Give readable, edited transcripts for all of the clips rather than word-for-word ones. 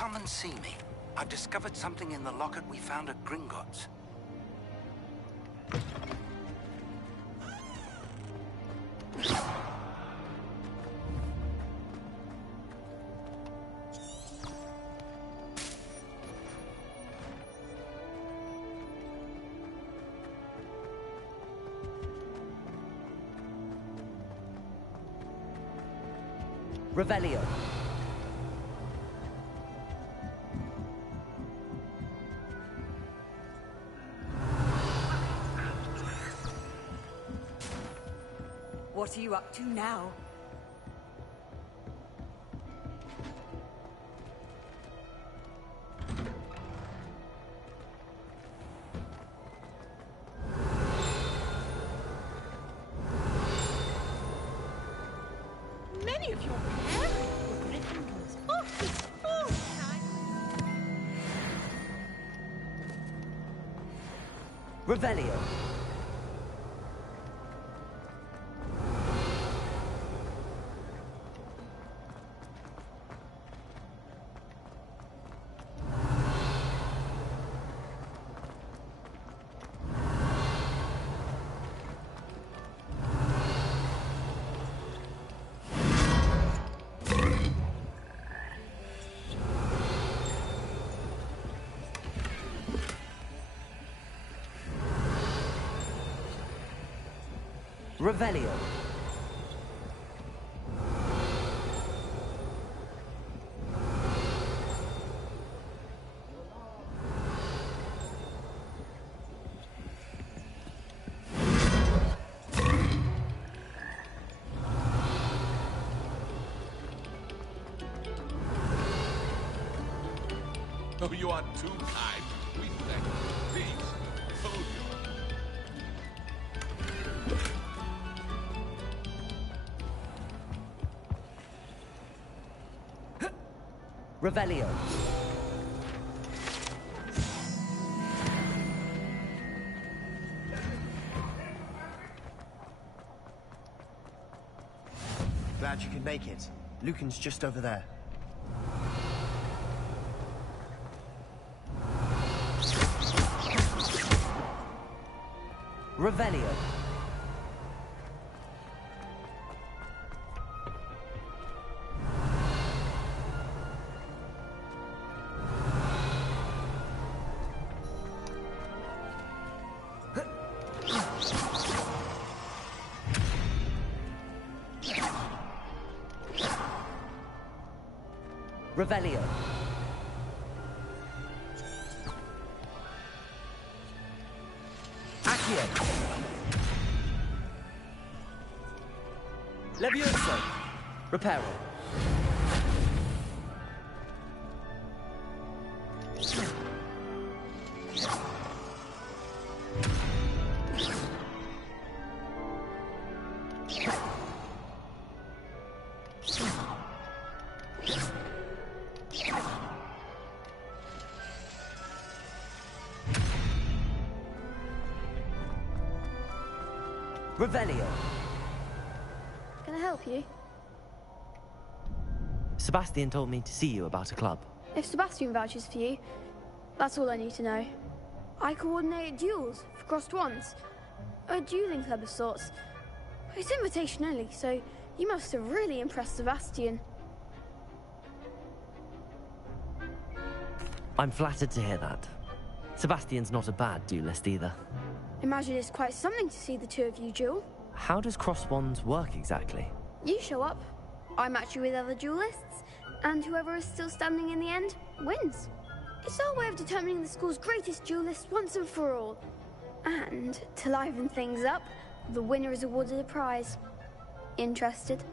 Come and see me. I've discovered something in the locket we found at Gringotts. Revelio. What are you up to now? Many of your parents were Gryffindors. Oh, it's all time. Revelio. Revelio. Oh, you are too kind. We thank you. Please, hold you. Revelio. Glad you could make it. Lucan's just over there. Revelio. Revelio. Accio. Levioso. Reparo. Revelio. Can I help you? Sebastian told me to see you about a club. If Sebastian vouches for you, that's all I need to know. I coordinate duels for crossed wands. A dueling club of sorts. It's invitation only, so you must have really impressed Sebastian. I'm flattered to hear that. Sebastian's not a bad duelist either. Imagine it's quite something to see the two of you duel. How does cross wands work exactly? You show up, I match you with other duelists, and whoever is still standing in the end wins. It's our way of determining the school's greatest duelist once and for all. And to liven things up, the winner is awarded a prize. Interested?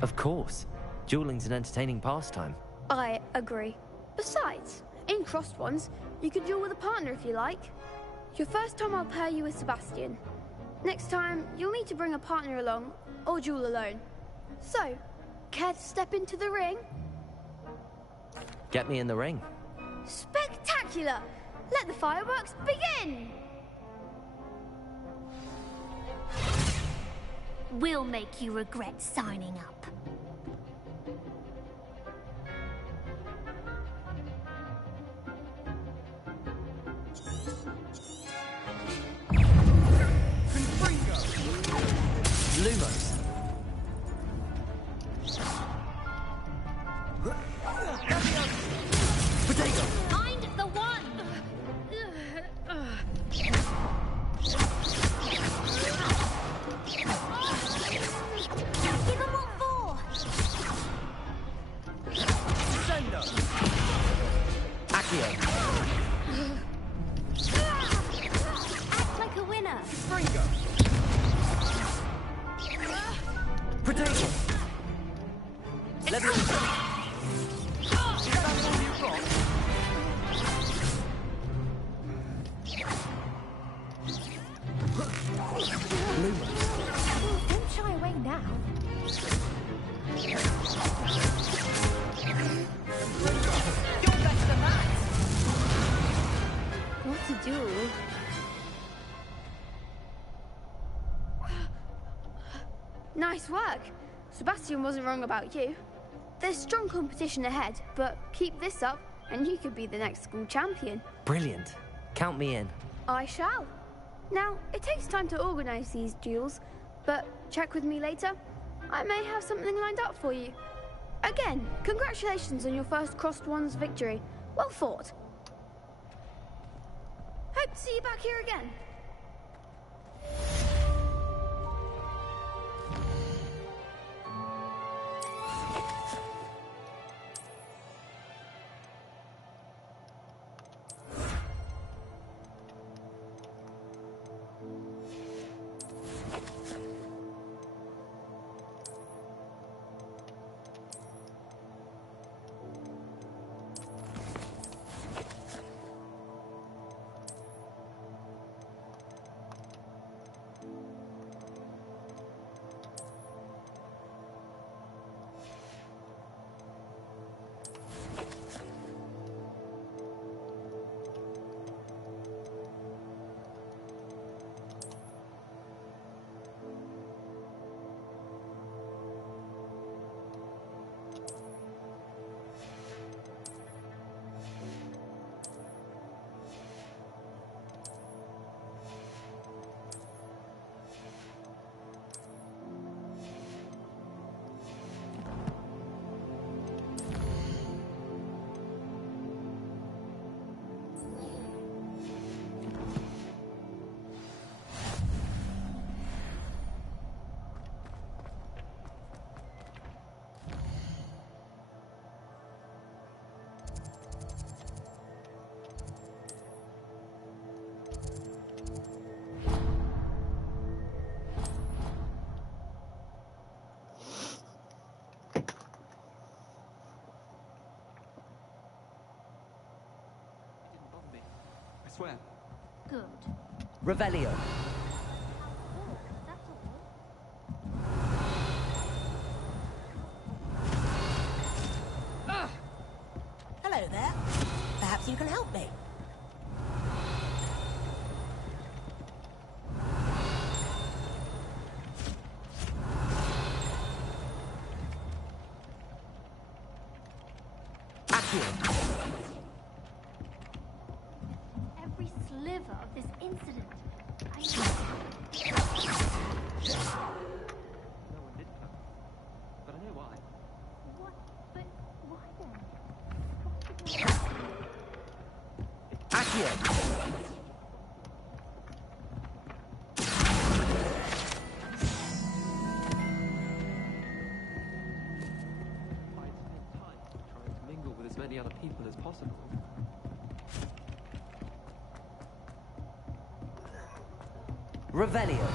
Of course. Dueling's an entertaining pastime. I agree. Besides, in crossed ones, you can duel with a partner if you like. Your first time I'll pair you with Sebastian. Next time, you'll need to bring a partner along, or duel alone. So, care to step into the ring? Get me in the ring. Spectacular! Let the fireworks begin! We'll make you regret signing up. Don't shy away now. You're better than that. What a duel. Nice work. Sebastian wasn't wrong about you. There's strong competition ahead, but keep this up and you could be the next school champion. Brilliant. Count me in. I shall. Now, it takes time to organise these duels, but check with me later. I may have something lined up for you. Again, congratulations on your first Crossed Wands victory. Well fought. Hope to see you back here again. I swear. Good. Revelio. That's all. Hello there. Perhaps you can help me. Every sliver of this incident. No one did come. But I know why. What? But why then? Accio. I spent time trying to mingle with as many other people as possible. Revelio.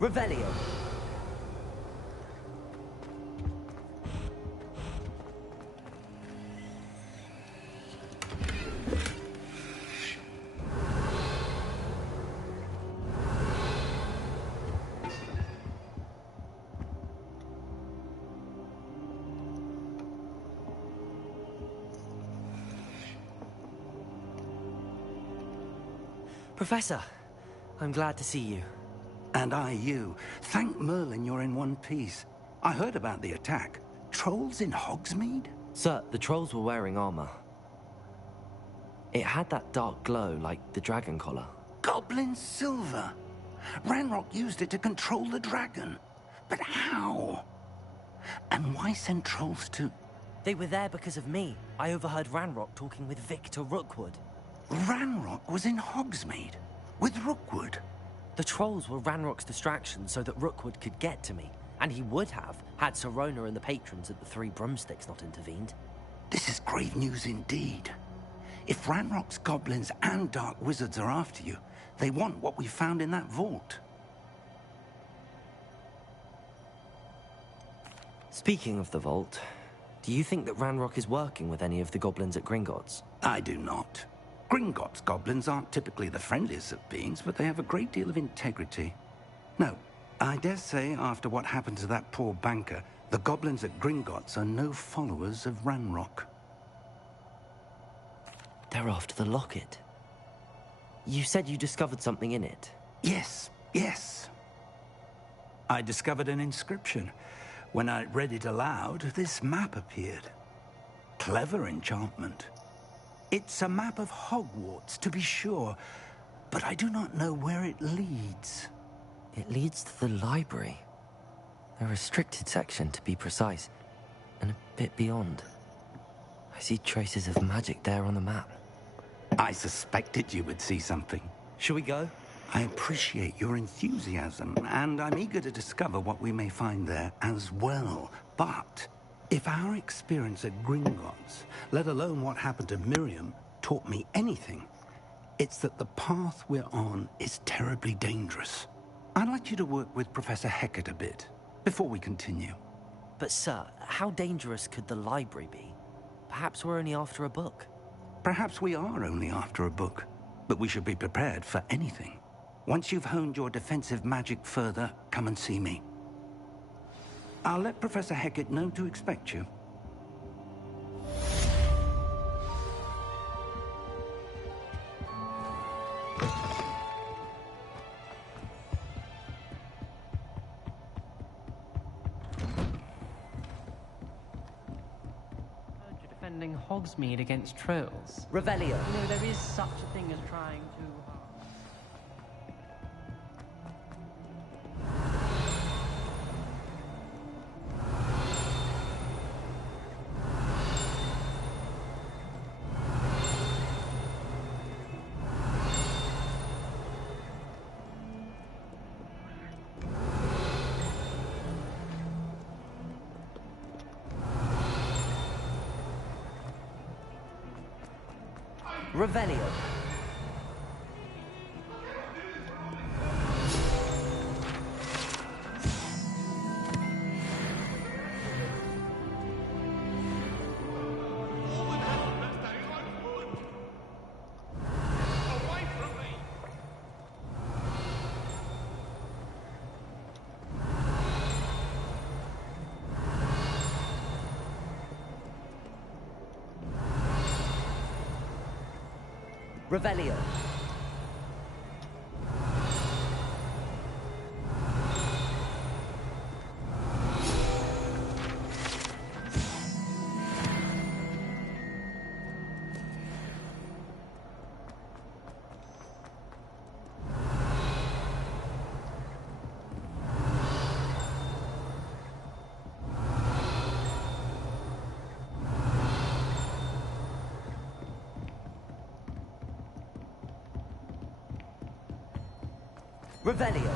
Revelio. Professor, I'm glad to see you. And I you. Thank Merlin you're in one piece. I heard about the attack. Trolls in Hogsmeade? Sir, the trolls were wearing armor. It had that dark glow like the dragon collar. Goblin silver. Ranrock used it to control the dragon. But how? And why send trolls to... They were there because of me. I overheard Ranrock talking with Victor Rookwood. Ranrock was in Hogsmeade with Rookwood. The trolls were Ranrock's distraction so that Rookwood could get to me. And he would have, had Sirona and the patrons at the Three Broomsticks not intervened. This is grave news indeed. If Ranrock's goblins and dark wizards are after you, they want what we found in that vault. Speaking of the vault, do you think that Ranrock is working with any of the goblins at Gringotts? I do not. Gringotts goblins aren't typically the friendliest of beings, but they have a great deal of integrity. No, I dare say after what happened to that poor banker, the goblins at Gringotts are no followers of Ranrock. They're after the locket. You said you discovered something in it. Yes. I discovered an inscription. When I read it aloud, this map appeared. Clever enchantment. It's a map of Hogwarts, to be sure, but I do not know where it leads. It leads to the library. A restricted section, to be precise, and a bit beyond. I see traces of magic there on the map. I suspected you would see something. Shall we go? I appreciate your enthusiasm, and I'm eager to discover what we may find there as well. But if our experience at Gringotts, let alone what happened to Miriam, taught me anything, it's that the path we're on is terribly dangerous. I'd like you to work with Professor Hecat a bit before we continue. But sir, how dangerous could the library be? Perhaps we're only after a book. Perhaps we are only after a book, but we should be prepared for anything. Once you've honed your defensive magic further, come and see me. I'll let Professor Hecat know to expect you. You're defending Hogsmeade against trolls. Revelio. You know, there is such a thing as trying to... Revelio. Away from me! Revelio. Revelio.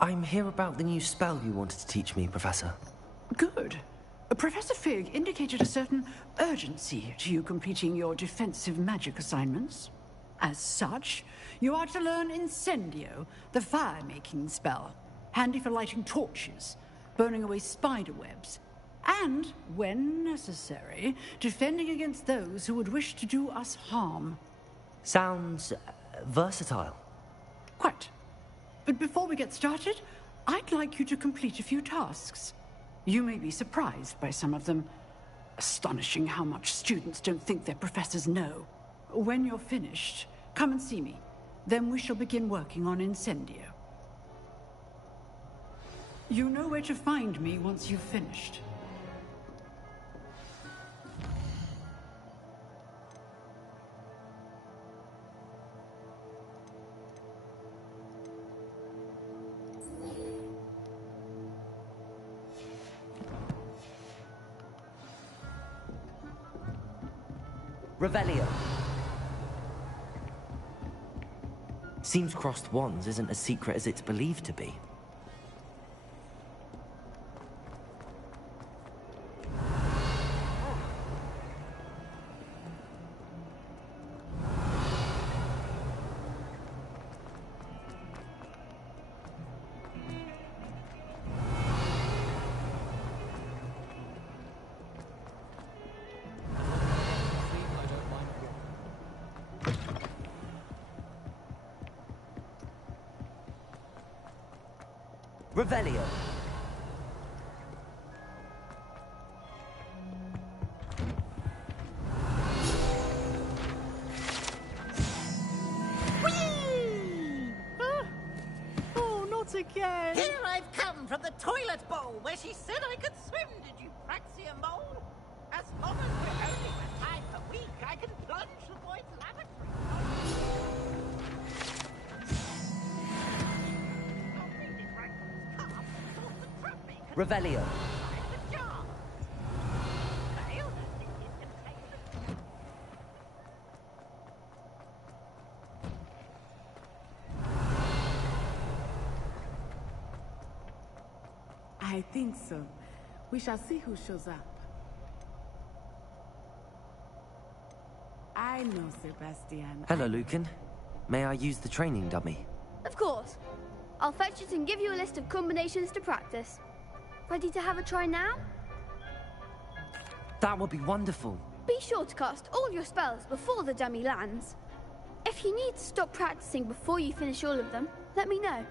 I'm here about the new spell you wanted to teach me, Professor. Good. Professor Fig indicated a certain urgency to you completing your defensive magic assignments. As such, you are to learn Incendio, the fire-making spell, handy for lighting torches, burning away spider webs, and, when necessary, defending against those who would wish to do us harm. Sounds versatile. Quite. But before we get started, I'd like you to complete a few tasks. You may be surprised by some of them. Astonishing how much students don't think their professors know. When you're finished, come and see me. Then we shall begin working on Incendio. You know where to find me once you've finished. Revelio. Seems crossed wands isn't as secret as it's believed to be. Revelio. Oh, not again! Here I've come from the toilet bowl where she said I could swim, did you Praxia mole? As long as we're only with time per week, I can plunge the boy's lavatory. Revelio. I think so. We shall see who shows up. I know, Sebastian. Hello, Lucan. May I use the training dummy? Of course. I'll fetch it and give you a list of combinations to practice. Ready to have a try now? That would be wonderful. Be sure to cast all your spells before the dummy lands. If you need to stop practicing before you finish all of them, let me know.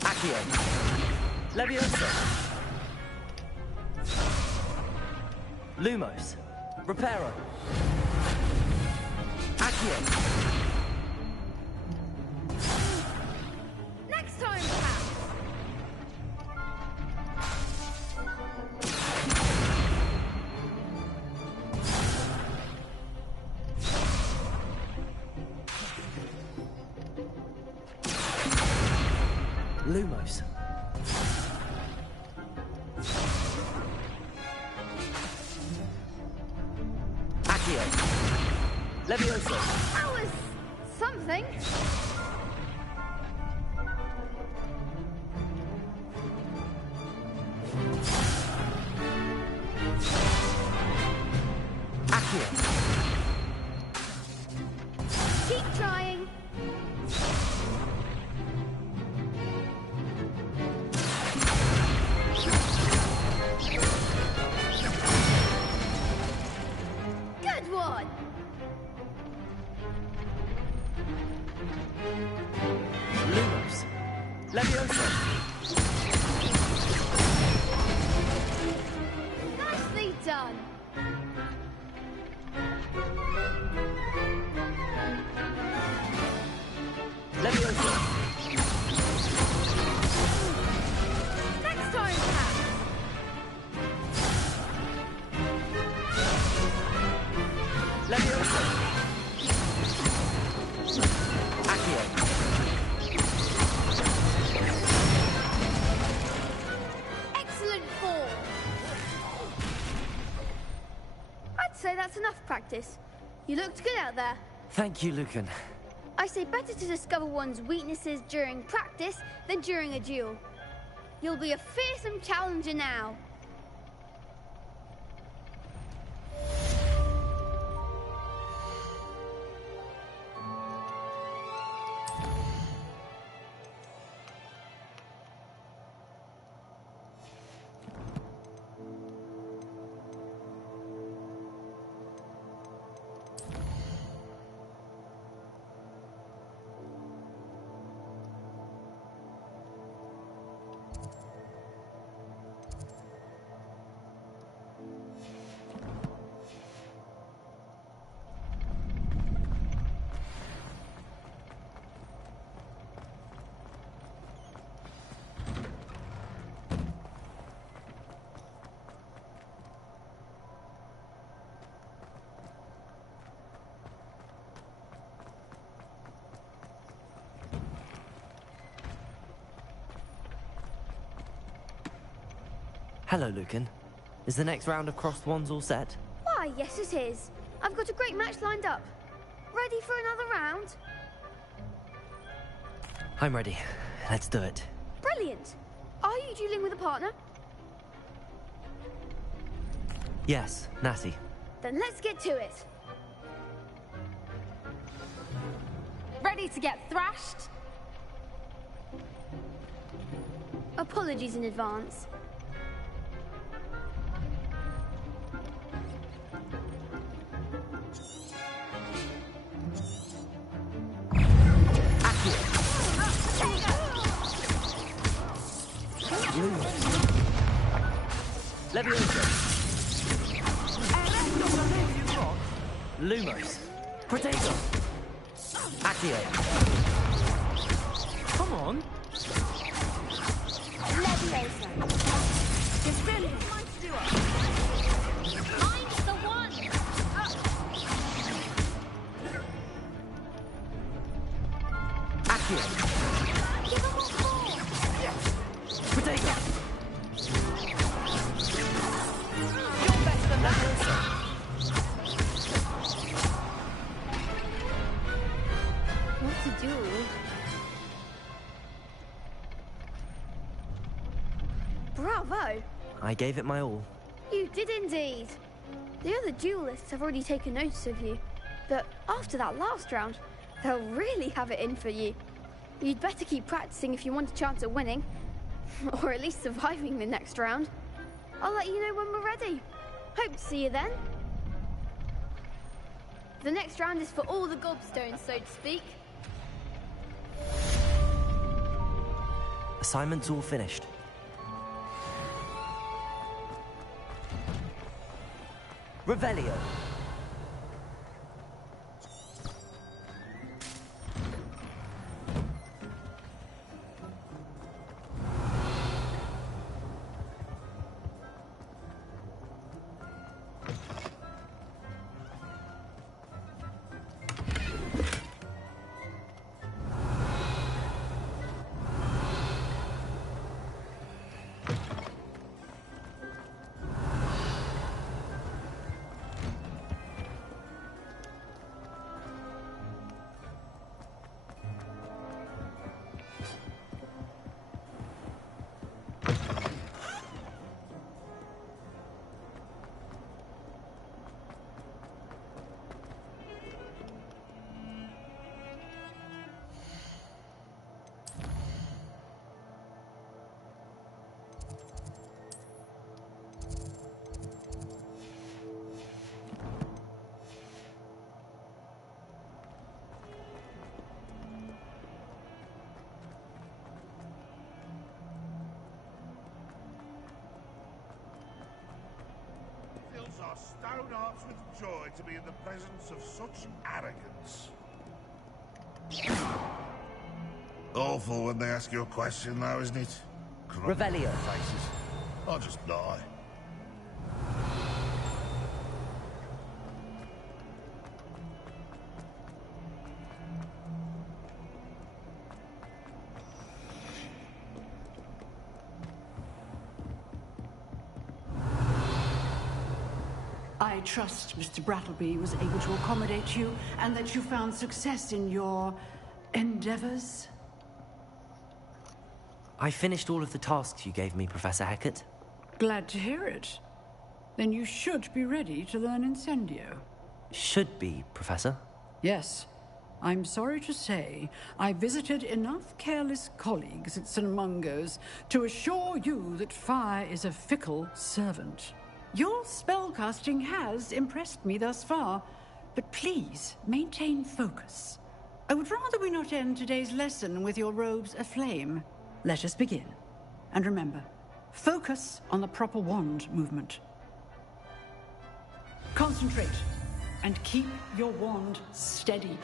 Accio. Levioso. Lumos. Reparo. Accio. Next time, perhaps. Lumos. Accio. Levioso. That was something. Accio. Keep trying. Good one. Lumos. Levioso. Nicely done. Levioso. Next time, perhaps. Levioso. Accio. Excellent form. I'd say that's enough practice. You looked good out there. Thank you, Lucan. I say better to discover one's weaknesses during practice than during a duel. You'll be a fearsome challenger now. Hello, Lucan. Is the next round of crossed wands all set? Why, yes it is. I've got a great match lined up. Ready for another round? I'm ready. Let's do it. Brilliant. Are you dueling with a partner? Yes, Natty. Then let's get to it. Ready to get thrashed? Apologies in advance. Leviosa. Lumos. Protego. Accio. Come on. Leviosa. Mine's the one! Accio. Give him what for! Protego. You're better than Leviosa. What's a duel? Bravo! I gave it my all. You did indeed. The other duelists have already taken notice of you, but after that last round, they'll really have it in for you. You'd better keep practicing if you want a chance at winning, or at least surviving the next round. I'll let you know when we're ready. Hope to see you then. The next round is for all the gobstones, so to speak. Assignment's all finished. Revelio. Fills our stone hearts with joy to be in the presence of such arrogance. Awful when they ask you a question, though, isn't it? Revelio. Faces. I'll just die. I trust Mr. Brattleby was able to accommodate you and that you found success in your endeavors. I finished all of the tasks you gave me, Professor Hecat. Glad to hear it. Then you should be ready to learn Incendio. Should be, Professor. Yes. I'm sorry to say, I visited enough careless colleagues at St. Mungo's to assure you that fire is a fickle servant. Your spellcasting has impressed me thus far, but please maintain focus. I would rather we not end today's lesson with your robes aflame. Let us begin. And remember, focus on the proper wand movement. Concentrate, and keep your wand steady.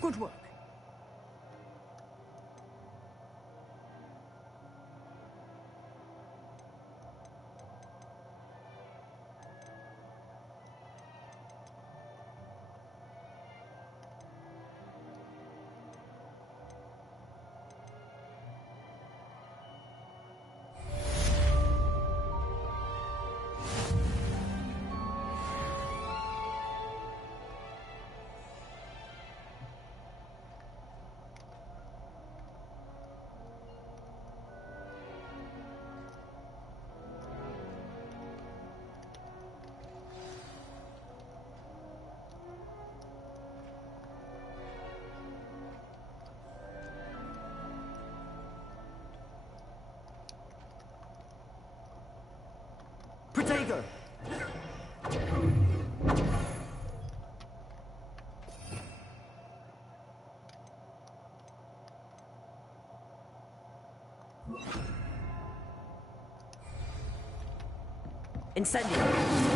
Good work. Protego! Incendio!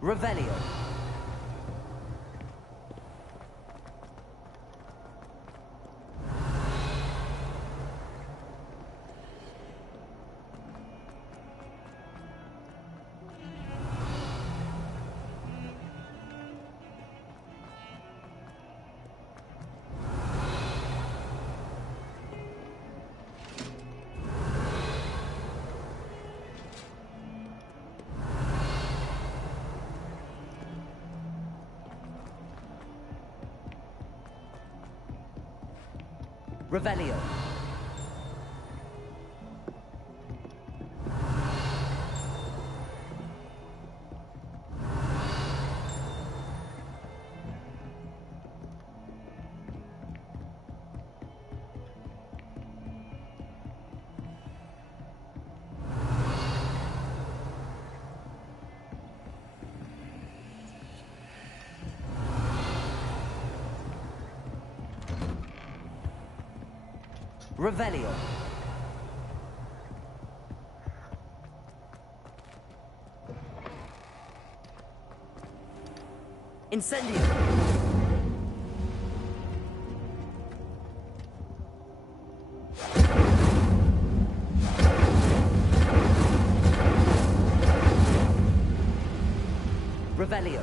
Revelio! Revelio. Revelio. Incendio. Revelio.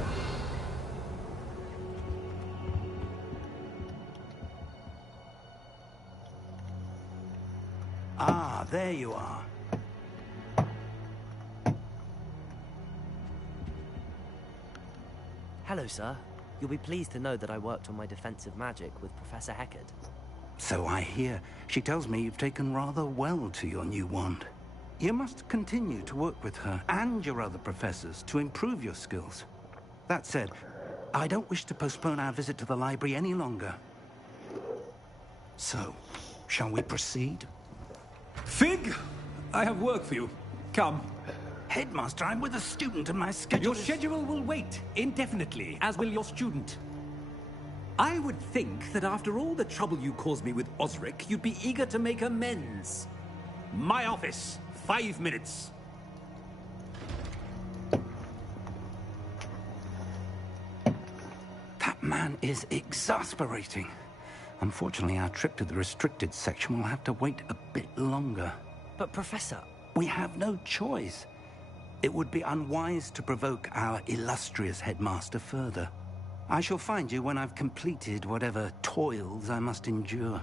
Ah, there you are. Hello, sir. You'll be pleased to know that I worked on my defensive magic with Professor Heckard. So I hear. She tells me you've taken rather well to your new wand. You must continue to work with her and your other professors to improve your skills. That said, I don't wish to postpone our visit to the library any longer. So, shall we proceed? Fig, I have work for you. Come. Headmaster, I'm with a student and my schedule Your schedule will wait indefinitely, as will your student. I would think that after all the trouble you caused me with Osric, you'd be eager to make amends. My office, 5 minutes. That man is exasperating. Unfortunately, our trip to the restricted section will have to wait a bit longer. But, Professor... We have no choice. It would be unwise to provoke our illustrious headmaster further. I shall find you when I've completed whatever toils I must endure.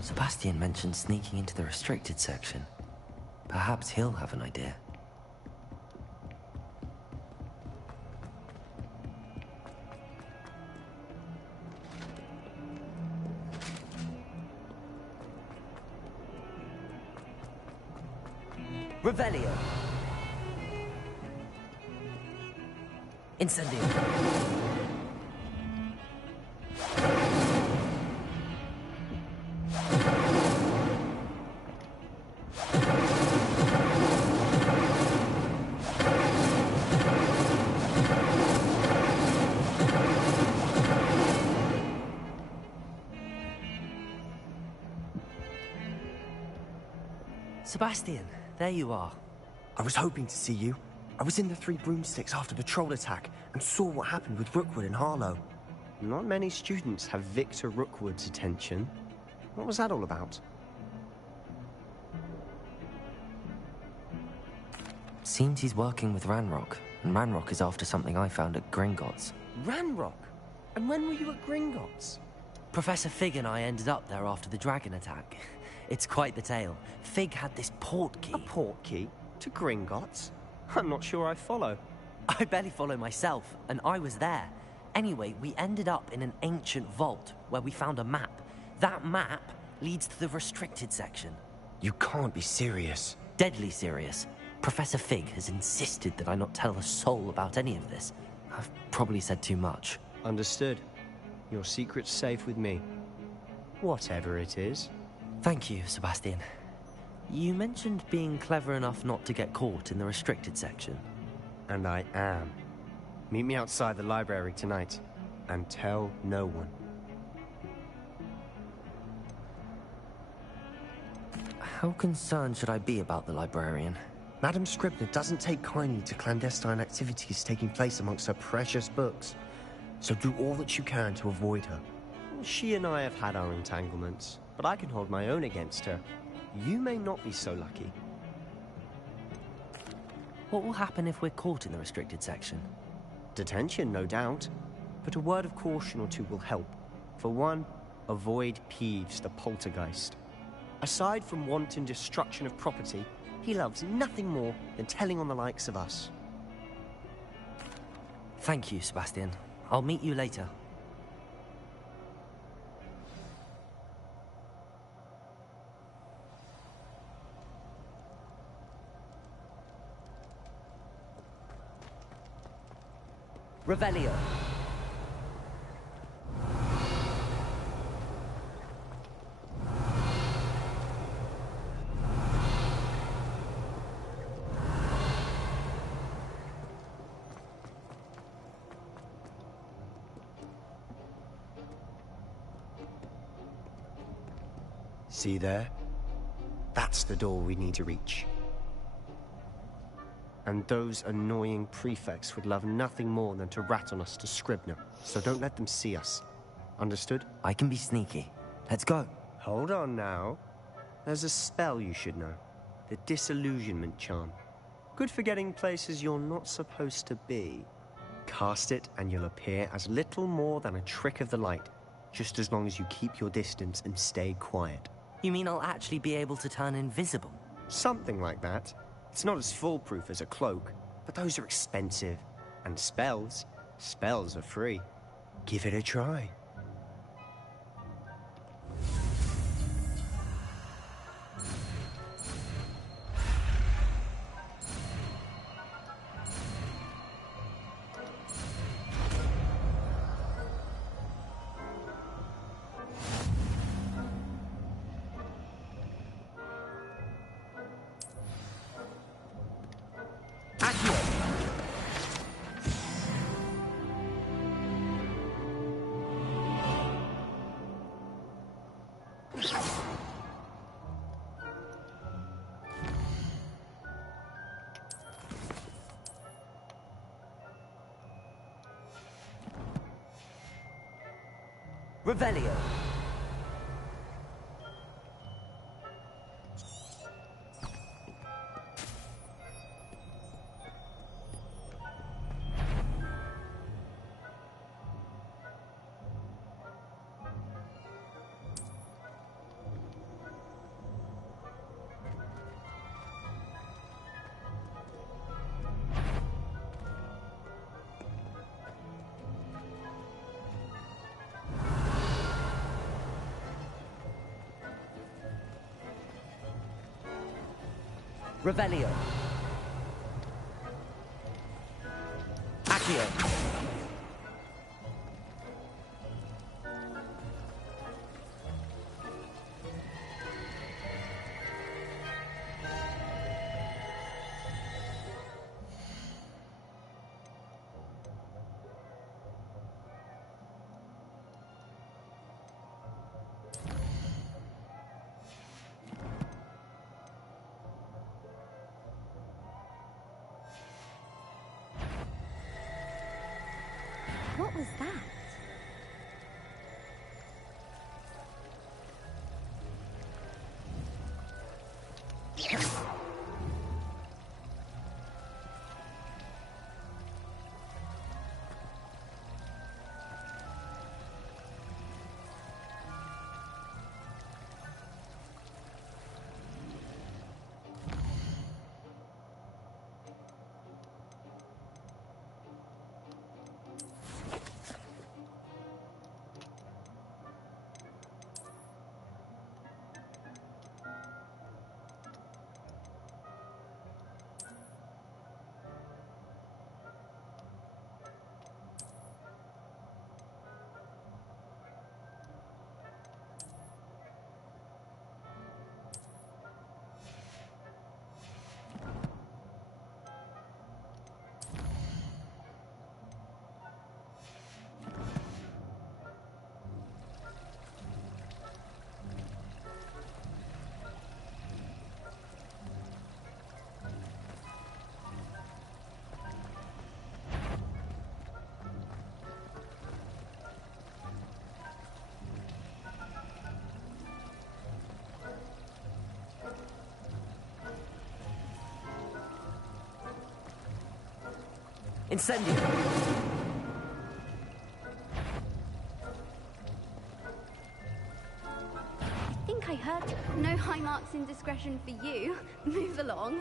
Sebastian mentioned sneaking into the restricted section. Perhaps he'll have an idea. Revelio. Incendio. Sebastian, there you are. I was hoping to see you. I was in the Three Broomsticks after the troll attack and saw what happened with Rookwood and Harlow. Not many students have Victor Rookwood's attention. What was that all about? Seems he's working with Ranrock, and Ranrock is after something I found at Gringotts. Ranrock? And when were you at Gringotts? Professor Fig and I ended up there after the dragon attack. It's quite the tale. Fig had this port key. A port key? To Gringotts? I'm not sure I follow. I barely follow myself, and I was there. Anyway, we ended up in an ancient vault where we found a map. That map leads to the restricted section. You can't be serious. Deadly serious. Professor Fig has insisted that I not tell a soul about any of this. I've probably said too much. Understood. Your secret's safe with me. Whatever it is. Thank you, Sebastian. You mentioned being clever enough not to get caught in the restricted section. And I am. Meet me outside the library tonight, and tell no one. How concerned should I be about the librarian? Madame Scribner doesn't take kindly to clandestine activities taking place amongst her precious books. So do all that you can to avoid her. She and I have had our entanglements, but I can hold my own against her. You may not be so lucky. What will happen if we're caught in the restricted section? Detention, no doubt. But a word of caution or two will help. For one, avoid Peeves, the poltergeist. Aside from wanton destruction of property, he loves nothing more than telling on the likes of us. Thank you, Sebastian. I'll meet you later. Revelio. See there? That's the door we need to reach. And those annoying prefects would love nothing more than to rat on us to Scribner, so don't let them see us. Understood? I can be sneaky. Let's go. Hold on now. There's a spell you should know. The Disillusionment Charm. Good for getting places you're not supposed to be. Cast it and you'll appear as little more than a trick of the light, just as long as you keep your distance and stay quiet. You mean I'll actually be able to turn invisible? Something like that. It's not as foolproof as a cloak, but those are expensive. And spells are free. Give it a try. Revelio. Revelio. Accio. What was that? Incendio! I think I heard no high marks in discretion for you. Move along.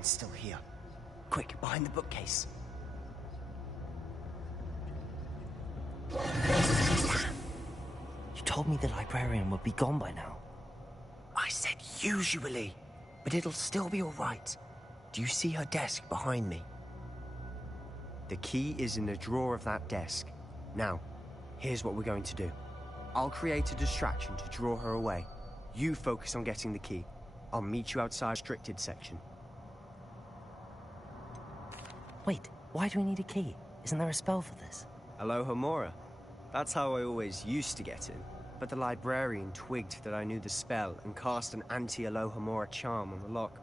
Still here. Quick, behind the bookcase. You told me the librarian would be gone by now. I said usually, but it'll still be all right. Do you see her desk behind me? The key is in the drawer of that desk. Now, here's what we're going to do. I'll create a distraction to draw her away. You focus on getting the key. I'll meet you outside restricted section. Wait, why do we need a key? Isn't there a spell for this? Alohomora. That's how I always used to get in. But the librarian twigged that I knew the spell and cast an anti-Alohomora charm on the lock.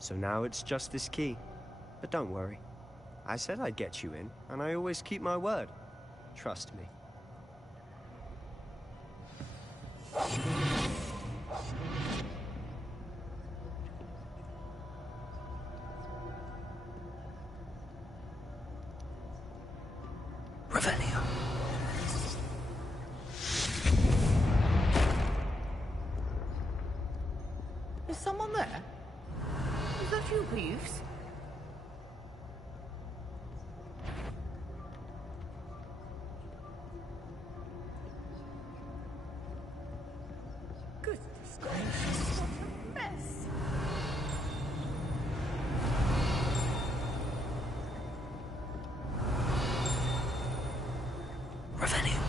So now it's just this key. But don't worry. I said I'd get you in, and I always keep my word. Trust me. Revelio. Is someone there? Is that you, Peeves? Goodness gracious, what a mess. Revelio.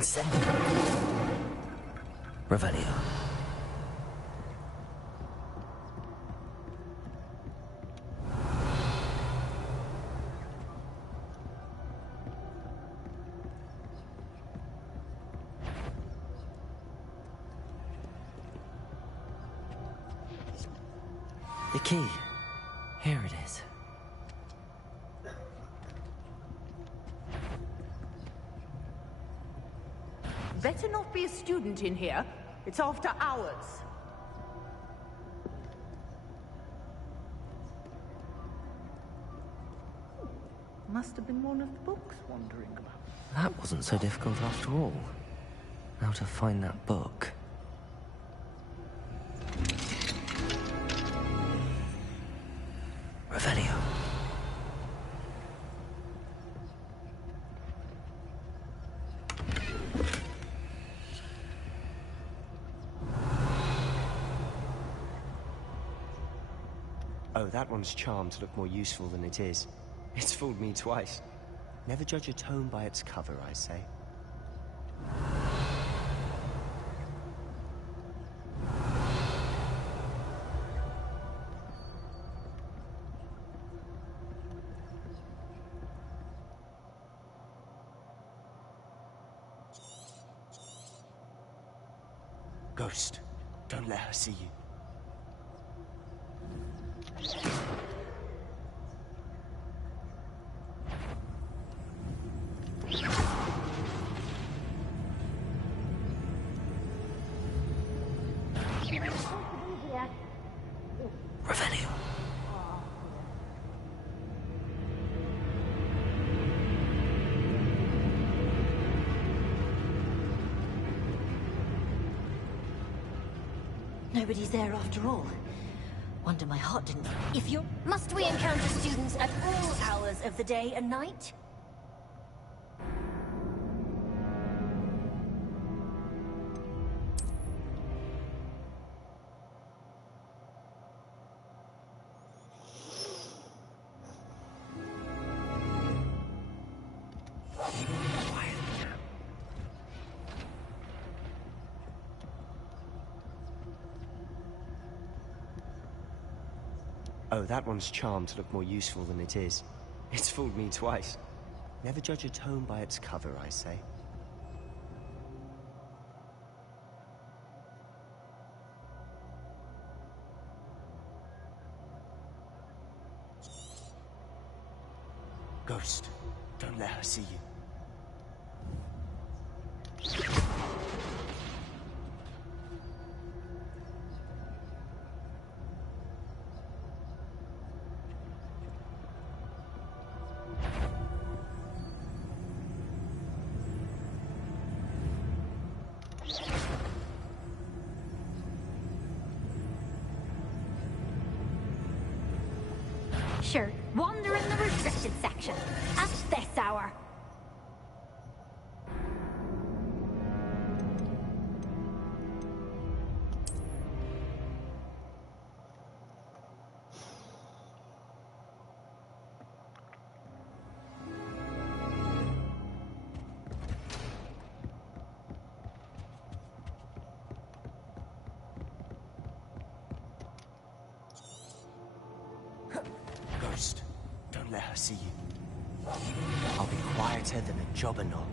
Incendio. Revelio. The key. Here it is. Better not be a student in here. It's after hours. Must have been one of the books wandering about. That wasn't so difficult after all. Now to find that book. Revelio. Oh, that one's charmed to look more useful than it is. It's fooled me twice. Never judge a tome by its cover, I say. Ghost, don't let her see you. Revelio. Nobody's there after all. Wonder my heart didn't... If you're... Must we encounter students at all hours of the day and night? Oh, that one's charmed to look more useful than it is. It's fooled me twice. Never judge a tome by its cover, I say. Ghost, don't let her see you. Sure, wander in the restricted section. At this hour. Ghost, don't let her see you. I'll be quieter than a jobberknoll.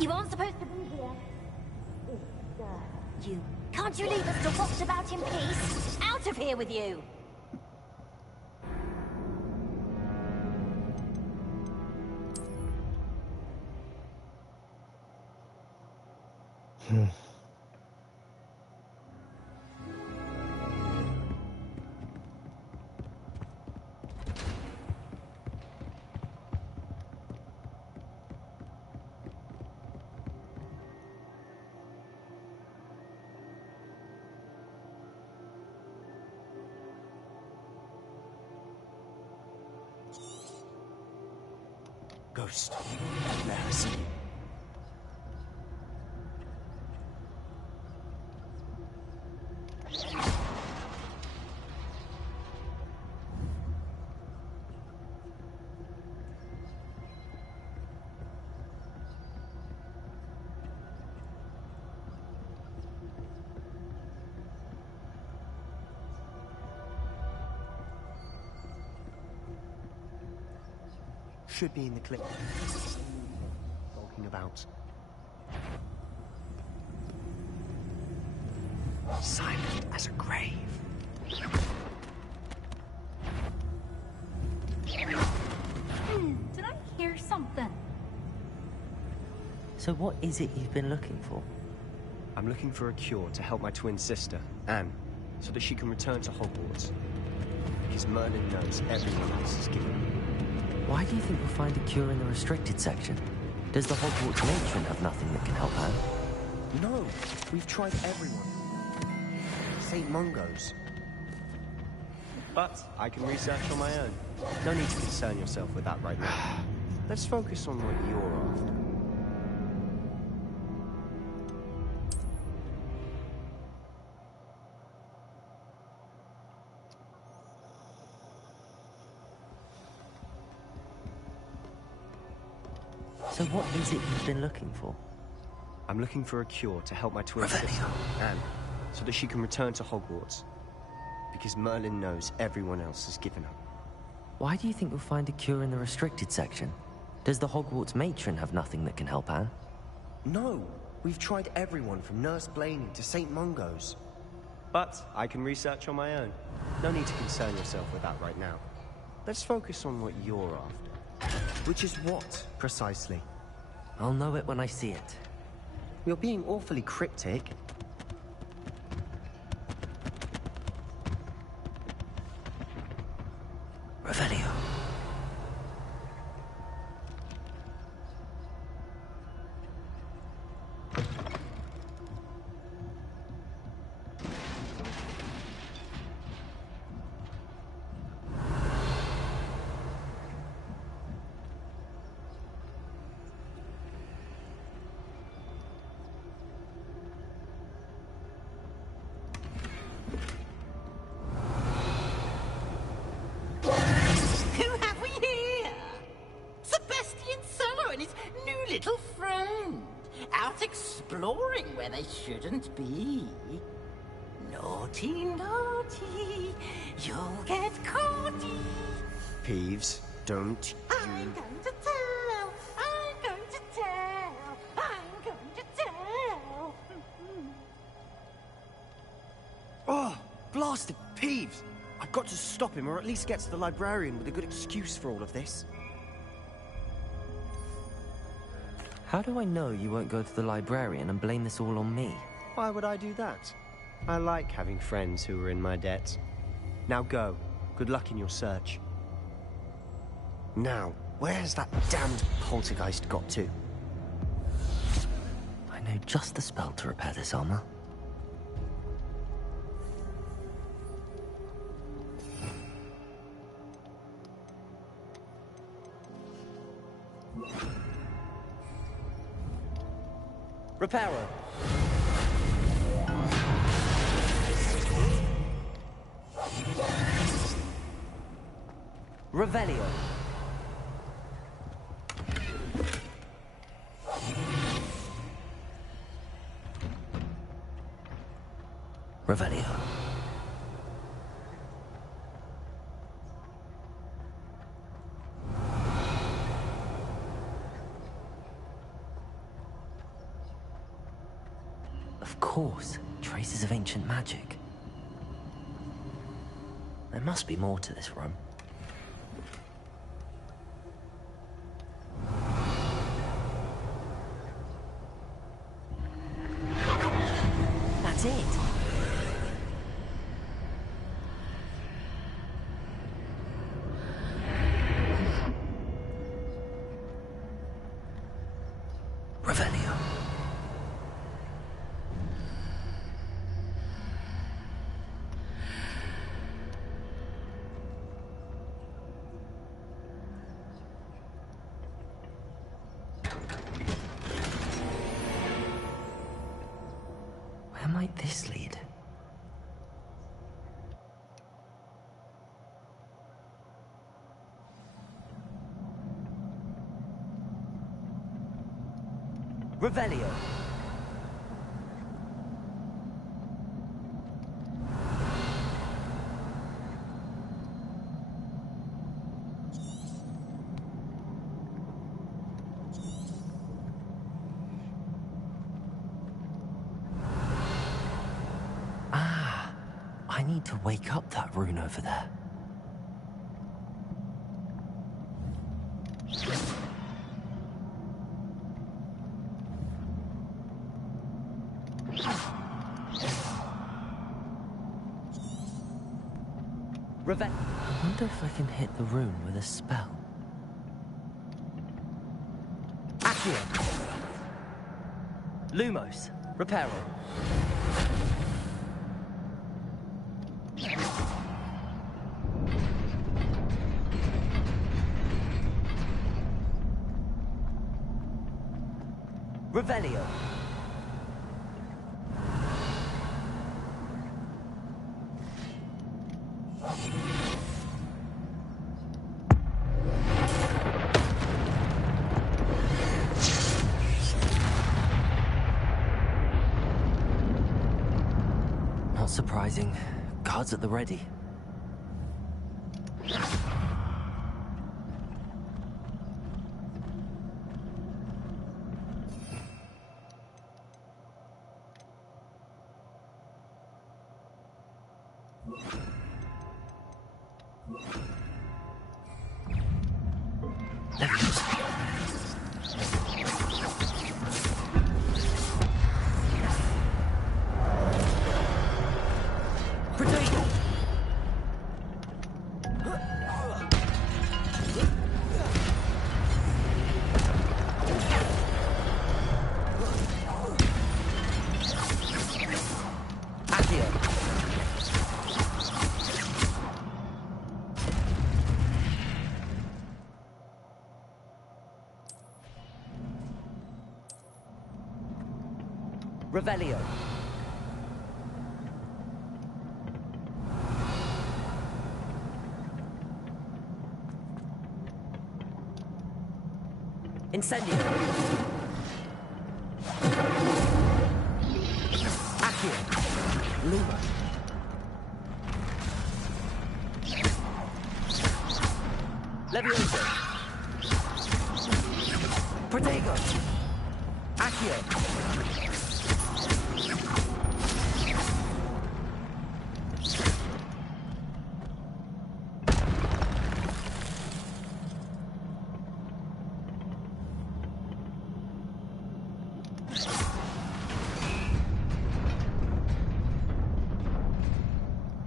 You aren't supposed to be here. You. Can't you leave us to waft about in peace? Out of here with you! Ghost. There, I see you. Should be in the clip. Talking about. Silent as a grave. Did I hear something? So what is it you've been looking for? I'm looking for a cure to help my twin sister, Anne, so that she can return to Hogwarts. Because Merlin knows everyone else is given up. Why do you think we'll find a cure in the restricted section? Does the Hogwarts matron have nothing that can help Anne? No, we've tried everyone. St. Mungo's. But I can research on my own. No need to concern yourself with that right now. Let's focus on what you're after. So what is it you've been looking for? I'm looking for a cure to help my twin sister, Anne, so that she can return to Hogwarts. Because Merlin knows everyone else has given up. Why do you think we'll find a cure in the restricted section? Does the Hogwarts matron have nothing that can help Anne? No, we've tried everyone from Nurse Blaney to St. Mungo's. But I can research on my own. No need to concern yourself with that right now. Let's focus on what you're after. Which is what, precisely? I'll know it when I see it. You're being awfully cryptic. Revelio. Exploring where they shouldn't be. Naughty, naughty, you'll get caughty. Peeves, don't I'm going to tell, I'm going to tell, I'm going to tell. Oh, blasted Peeves! I've got to stop him, or at least get to the librarian with a good excuse for all of this. How do I know you won't go to the librarian and blame this all on me? Why would I do that? I like having friends who are in my debt. Now go. Good luck in your search. Now, where's that damned poltergeist got to? I know just the spell to repair this armor. Reparo. Revelio. Revelio. course, traces of ancient magic. There must be more to this room. That's it. Revelio. Where might this lead? Revelio. Ah, I need to wake up that rune over there. I wonder if I can hit the rune with a spell. Accio. Lumos. Reparo. Revelio. Not surprising. Guards at the ready. Revelio. Incendio. Accio. Luma. Levioso. Protego. Accio.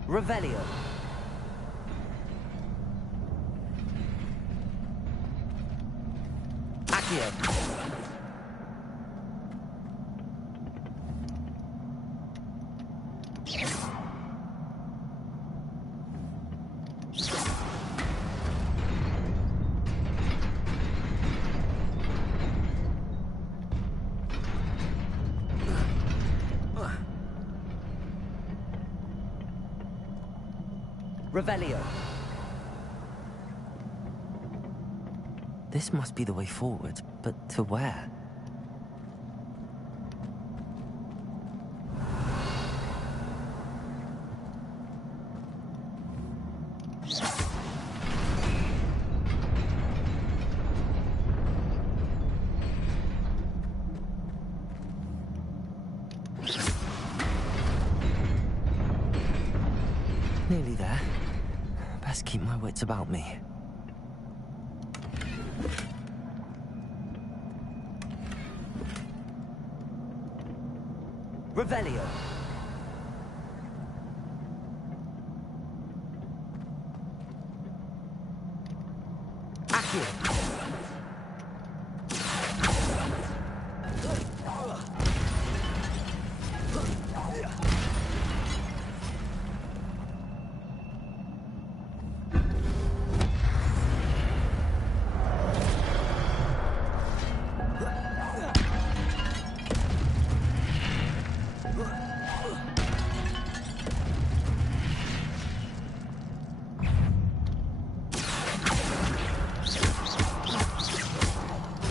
Revelio. Accio. Revelio. This must be the way forward, but to where? Nearly there. Best keep my wits about me. Revelio. Accio.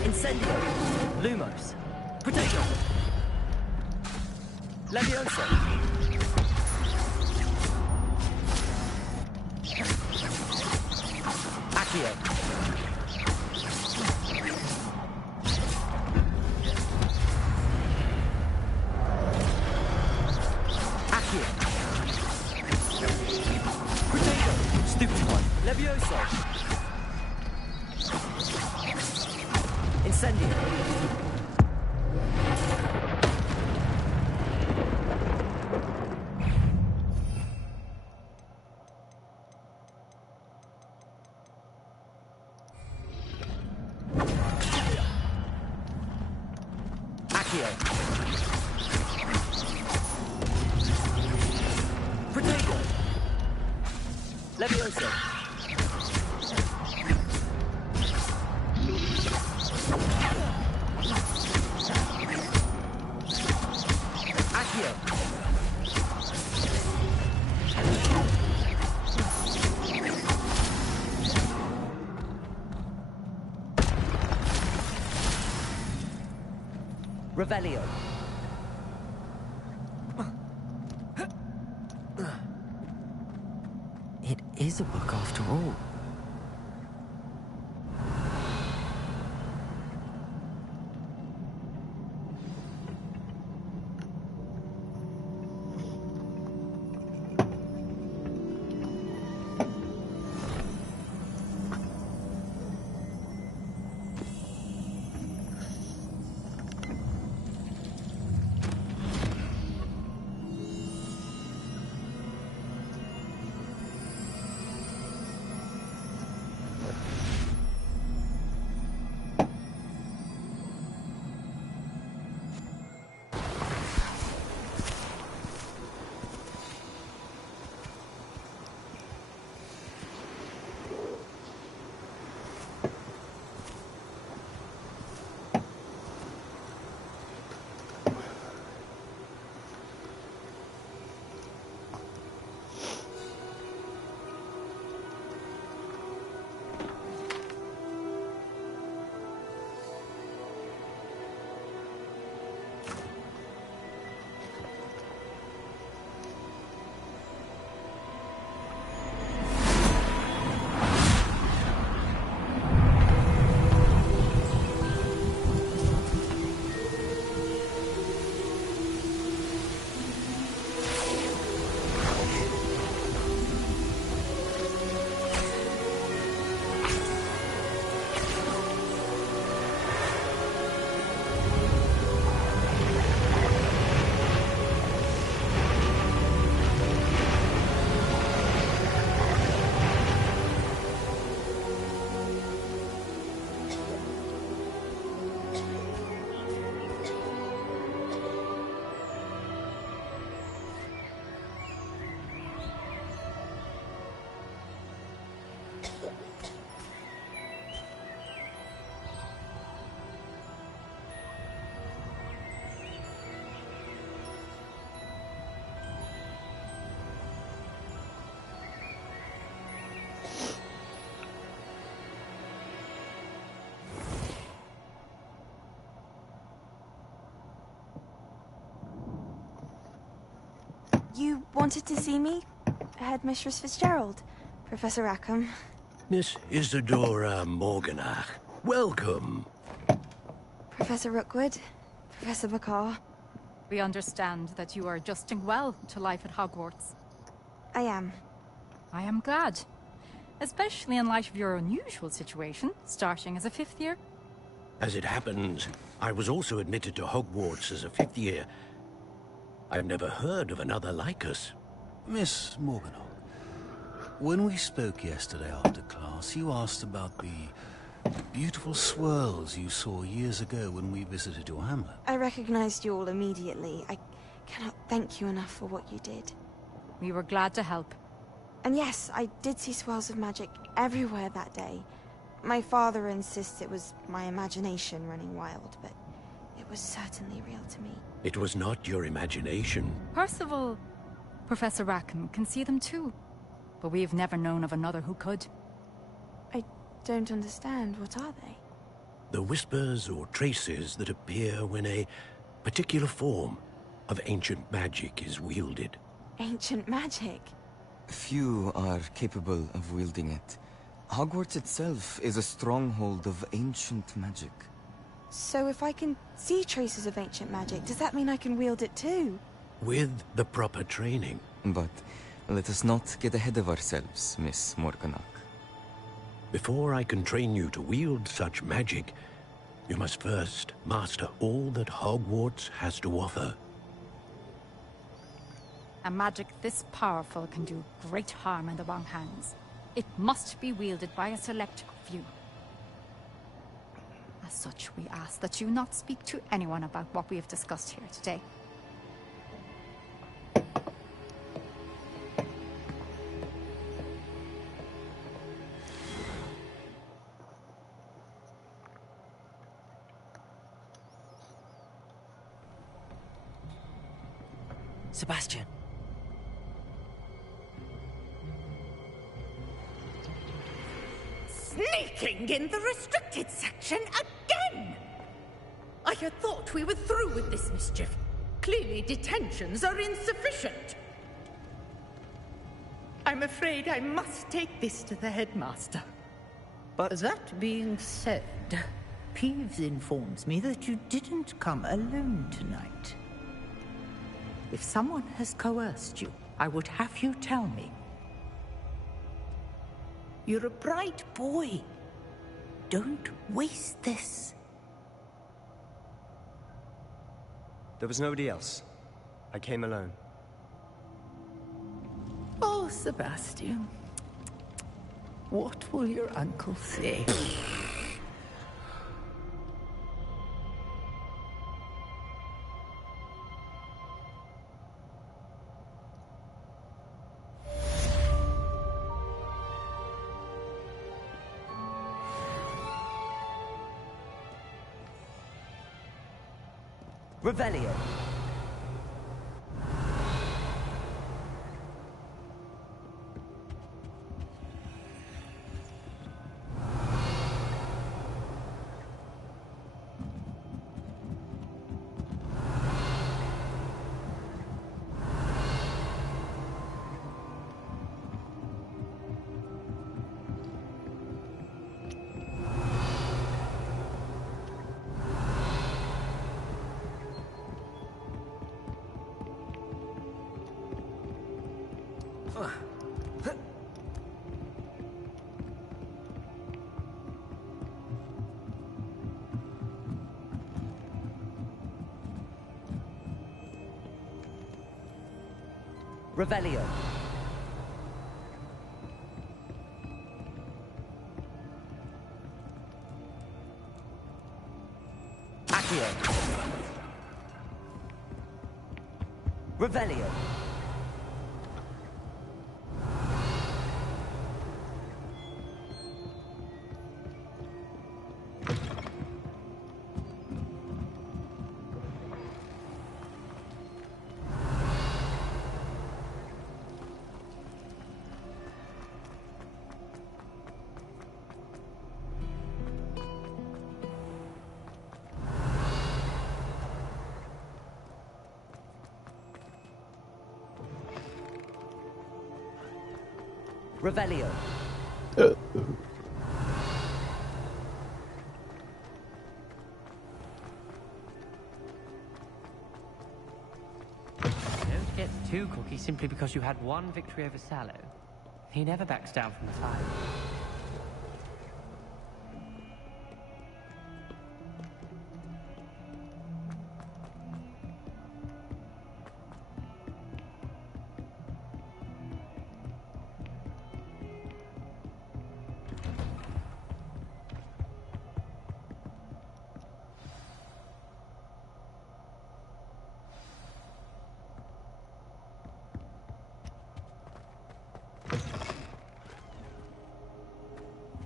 Incendio. Lumos. Potato. Levioso. Accio. Accio. Potato. Stupid one. Levioso. Incendio. Accio. Potato. Levioso. Revelio. It is a book after all. You wanted to see me? Headmistress Fitzgerald, Professor Rackham. Miss Isadora Morganach, welcome. Professor Rookwood, Professor Bakar. We understand that you are adjusting well to life at Hogwarts. I am. I am glad. Especially in light of your unusual situation, starting as a 5th year. As it happens, I was also admitted to Hogwarts as a 5th year. I've never heard of another like us. Miss Morganach, when we spoke yesterday after class, you asked about the beautiful swirls you saw years ago when we visited your hamlet. I recognized you all immediately. I cannot thank you enough for what you did. We were glad to help. And yes, I did see swirls of magic everywhere that day. My father insists it was my imagination running wild, but it was certainly real to me. It was not your imagination. Percival, Professor Rackham can see them too. But we've never known of another who could. I don't understand. What are they? The whispers or traces that appear when a particular form of ancient magic is wielded. Ancient magic? Few are capable of wielding it. Hogwarts itself is a stronghold of ancient magic. So if I can see traces of ancient magic, does that mean I can wield it too? With the proper training. But let us not get ahead of ourselves, Miss Morganach. Before I can train you to wield such magic, you must first master all that Hogwarts has to offer. A magic this powerful can do great harm in the wrong hands. It must be wielded by a select few. As such, we ask that you not speak to anyone about what we have discussed here today. Sebastian. Sneaking in the restricted section again! I had thought we were through with this mischief. Clearly detentions are insufficient. I'm afraid I must take this to the headmaster. But that being said, Peeves informs me that you didn't come alone tonight. If someone has coerced you, I would have you tell me. You're a bright boy. Don't waste this. There was nobody else. I came alone. Oh, Sebastian. What will your uncle say? Revelio. Revelio. Accio. Revelio. Revelio. Don't get too cocky simply because you had one victory over Sallow. He never backs down from the fight.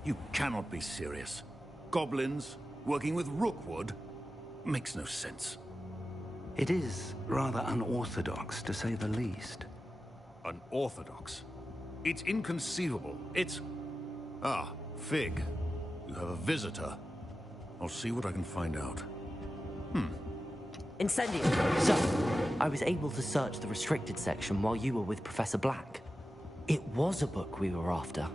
You cannot be serious. Goblins working with Rookwood? Makes no sense. It is rather unorthodox, to say the least. Unorthodox? It's inconceivable. It's... Ah, Fig. You have a visitor. I'll see what I can find out. Incendio! So, I was able to search the restricted section while you were with Professor Black. It was a book we were after.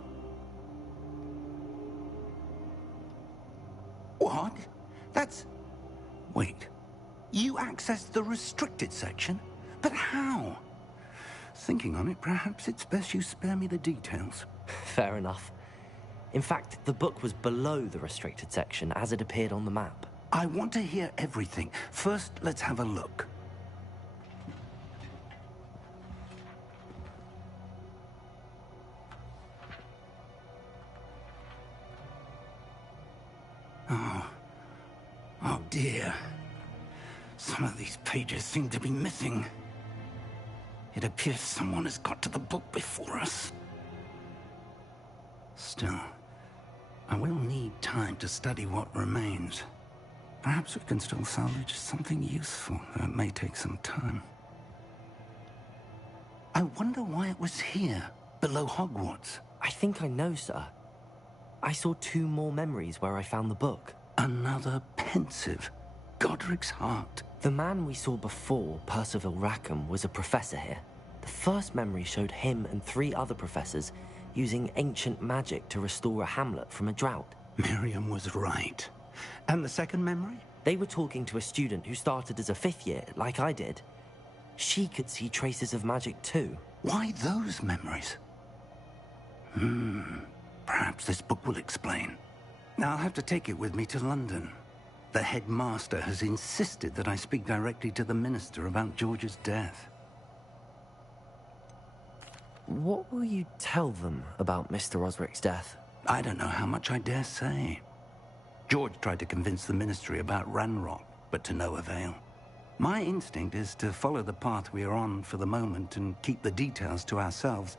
What? That's... Wait. You accessed the restricted section? But how? Thinking on it, perhaps it's best you spare me the details. Fair enough. In fact, the book was below the restricted section as it appeared on the map. I want to hear everything. First, let's have a look. Oh dear. Some of these pages seem to be missing. It appears someone has got to the book before us. Still, I will need time to study what remains. Perhaps we can still salvage something useful, though it may take some time. I wonder why it was here, below Hogwarts. I think I know, sir. I saw 2 more memories where I found the book. Another pensive. Godric's heart. The man we saw before, Percival Rackham, was a professor here. The first memory showed him and 3 other professors using ancient magic to restore a hamlet from a drought. Miriam was right. And the second memory? They were talking to a student who started as a 5th year, like I did. She could see traces of magic too. Why those memories? Perhaps this book will explain. Now I'll have to take it with me to London. The headmaster has insisted that I speak directly to the minister about George's death. What will you tell them about Mr. Osric's death? I don't know how much I dare say. George tried to convince the ministry about Ranrock, but to no avail. My instinct is to follow the path we are on for the moment and keep the details to ourselves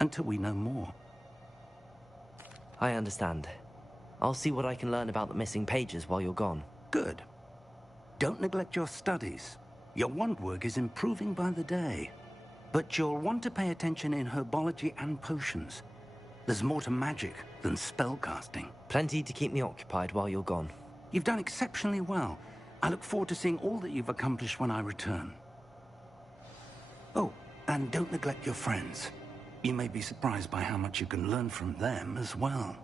until we know more. I understand. I'll see what I can learn about the missing pages while you're gone. Good. Don't neglect your studies. Your wand work is improving by the day. But you'll want to pay attention in herbology and potions. There's more to magic than spellcasting. Plenty to keep me occupied while you're gone. You've done exceptionally well. I look forward to seeing all that you've accomplished when I return. Oh, and don't neglect your friends. You may be surprised by how much you can learn from them as well.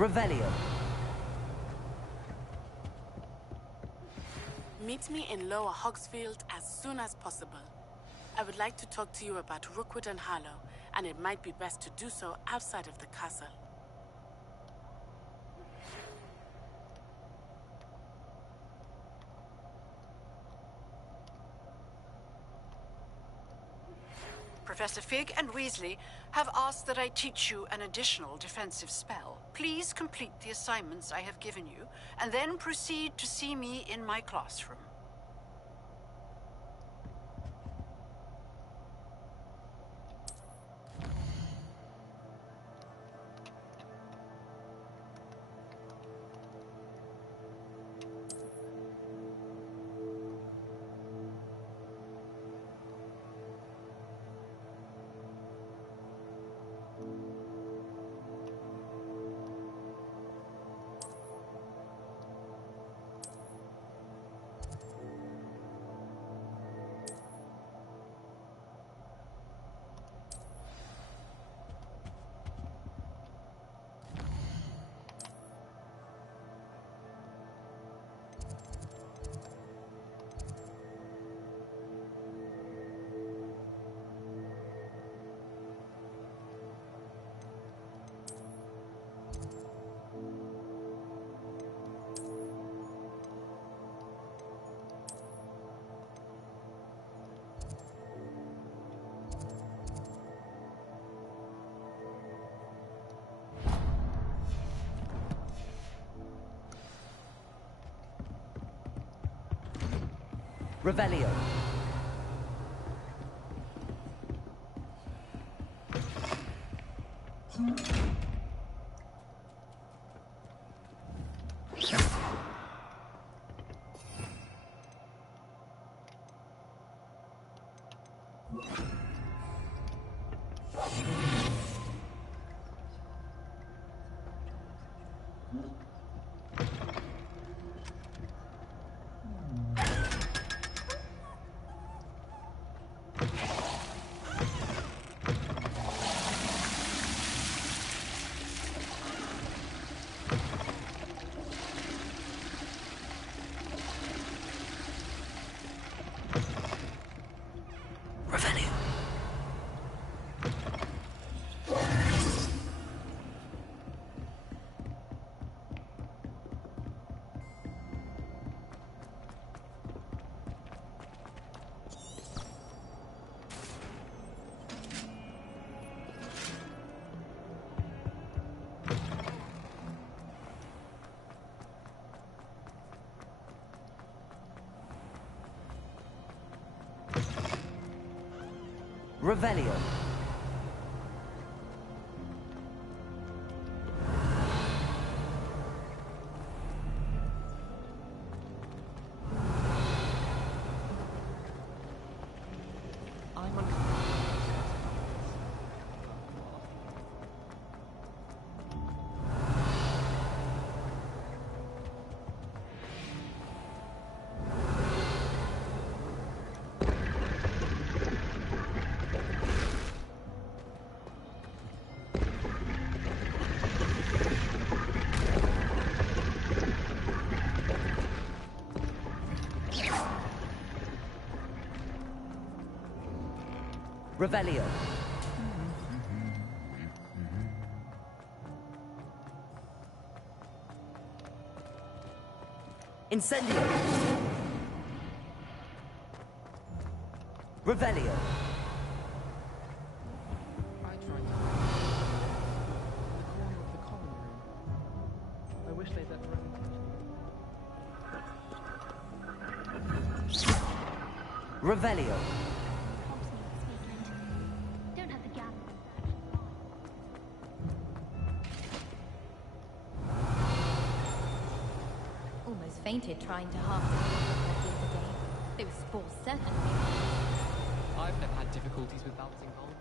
Revelio. Meet me in Lower Hogsfield as soon as possible. I would like to talk to you about Rookwood and Harlow, and it might be best to do so outside of the castle. Professor Fig and Weasley have asked that I teach you an additional defensive spell. Please complete the assignments I have given you, and then proceed to see me in my classroom. Revelio. Revelio. Revelio. Incendio. Revelio. I tried to in the corner of the common room. I wish they'd let her own. Revelio. Fainted trying to harm the other day. Those spores certainly. I've never had difficulties with balancing gold.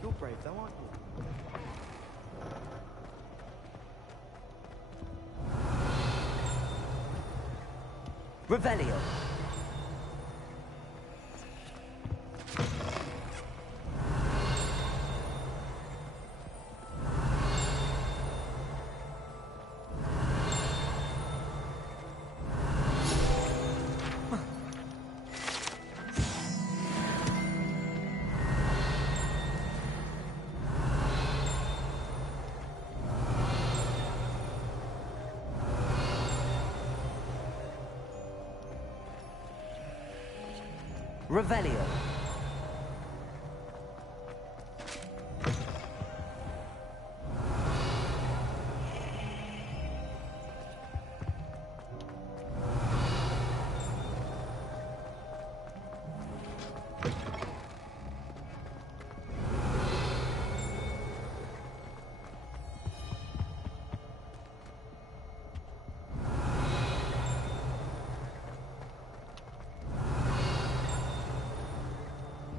You're brave though, aren't you? Revelio. Revelio.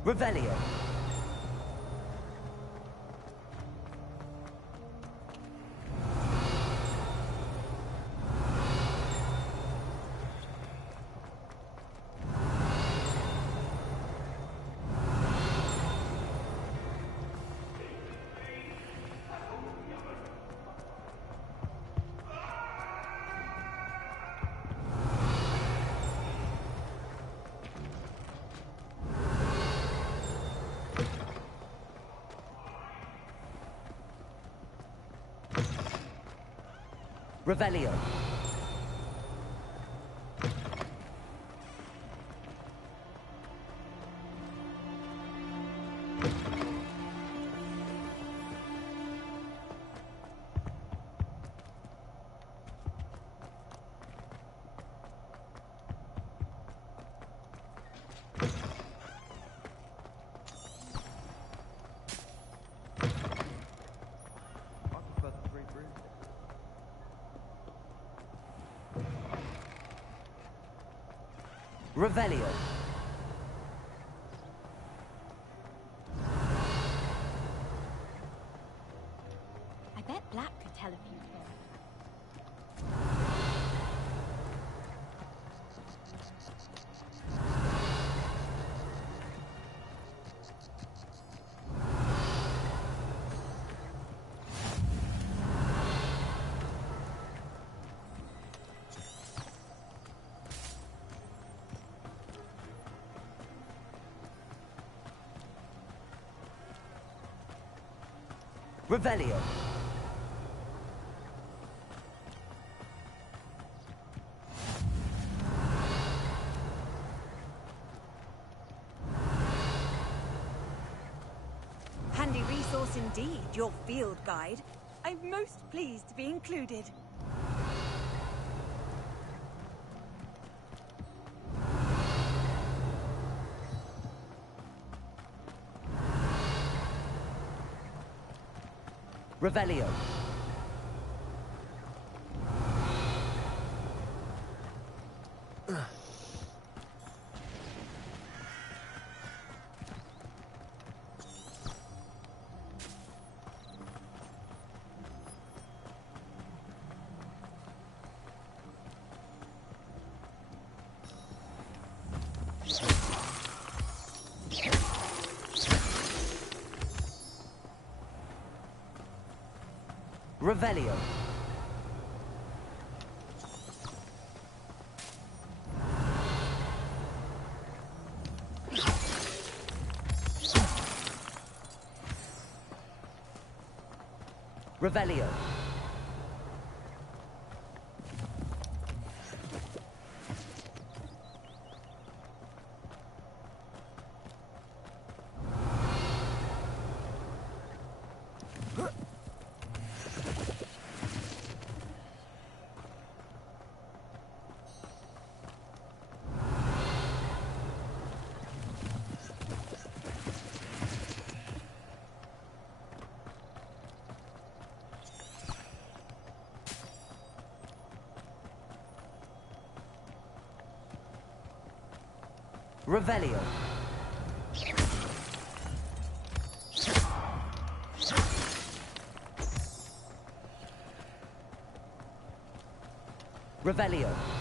Revelio. Revelio. Revelio. I bet Black could tell a few things. Revelio. Handy resource indeed, your field guide. I'm most pleased to be included. Revelio. Revelio. Revelio. Revelio. Revelio.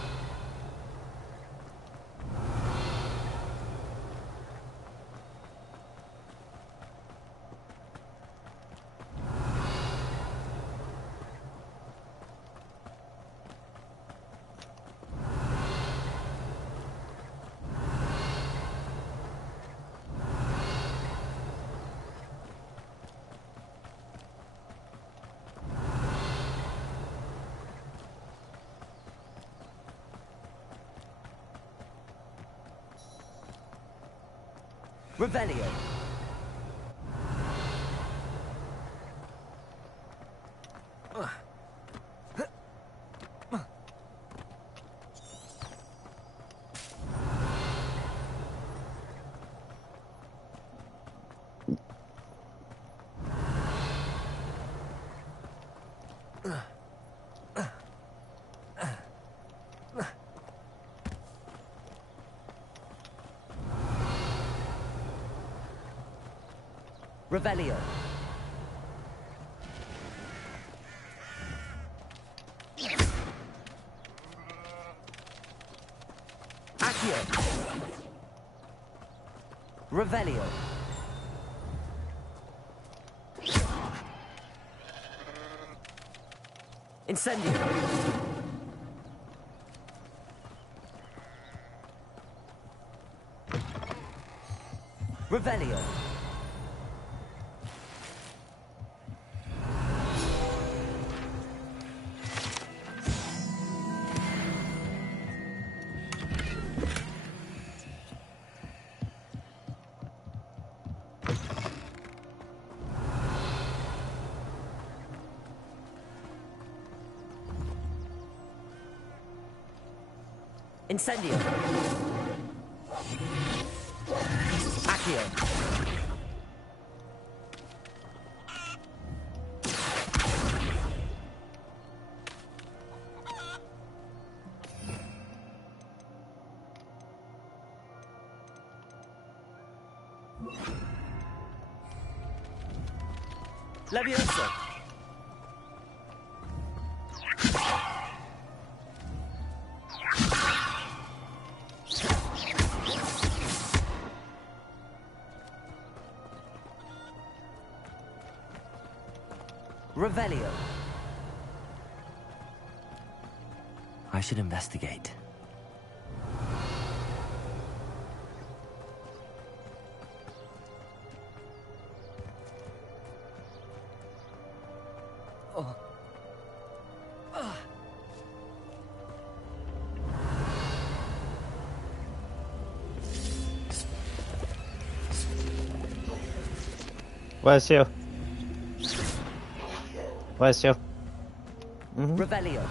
Revelio. Revelio. Accio. Revelio. Incendio. Revelio. Incendio. Accio. Levioso. Revelio. I should investigate. Oh. Where's you? Where's you? Revelio.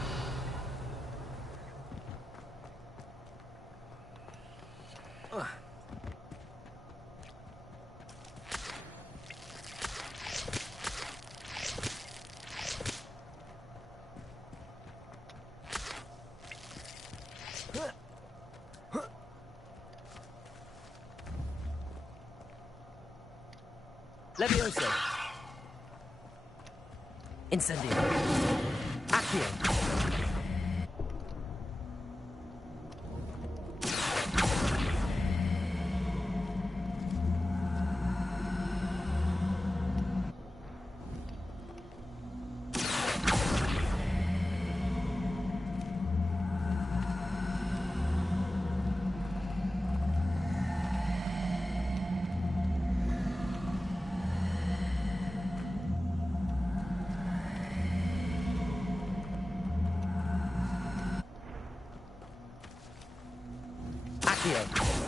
Levioso. Incendio. Accio. Accio.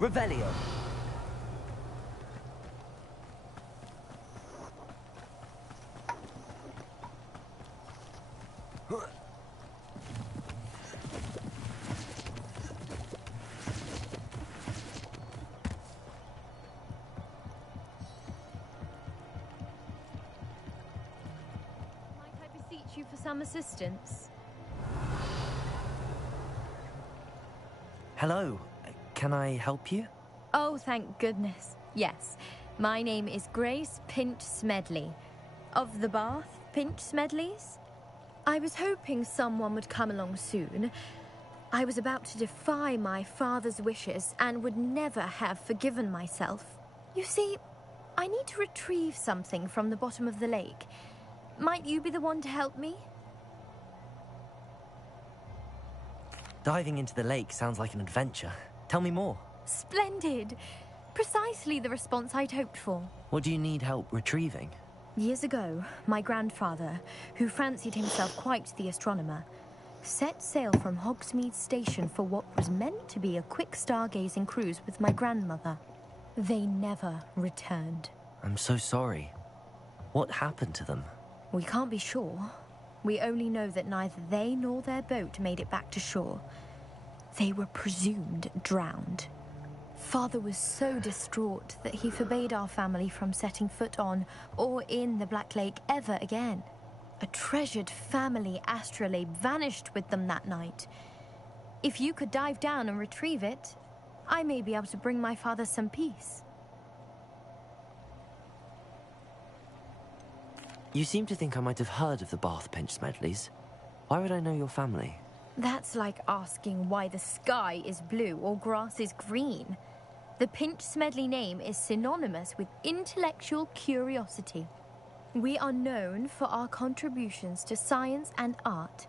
Revelio. Might I beseech you for some assistance? Hello. Can I help you? Oh, thank goodness. Yes. My name is Grace Pinch Smedley. Of the Bath Pinch Smedleys? I was hoping someone would come along soon. I was about to defy my father's wishes and would never have forgiven myself. You see, I need to retrieve something from the bottom of the lake. Might you be the one to help me? Diving into the lake sounds like an adventure. Tell me more. Splendid. Precisely the response I'd hoped for. What do you need help retrieving? Years ago, my grandfather, who fancied himself quite the astronomer, set sail from Hogsmeade Station for what was meant to be a quick stargazing cruise with my grandmother. They never returned. I'm so sorry. What happened to them? We can't be sure. We only know that neither they nor their boat made it back to shore. They were presumed drowned. Father was so distraught that he forbade our family from setting foot on or in the Black Lake ever again. A treasured family astrolabe vanished with them that night. If you could dive down and retrieve it, I may be able to bring my father some peace. You seem to think I might have heard of the Bath Pinch Smedleys. Why would I know your family? That's like asking why the sky is blue or grass is green. The Pinch Smedley name is synonymous with intellectual curiosity. We are known for our contributions to science and art.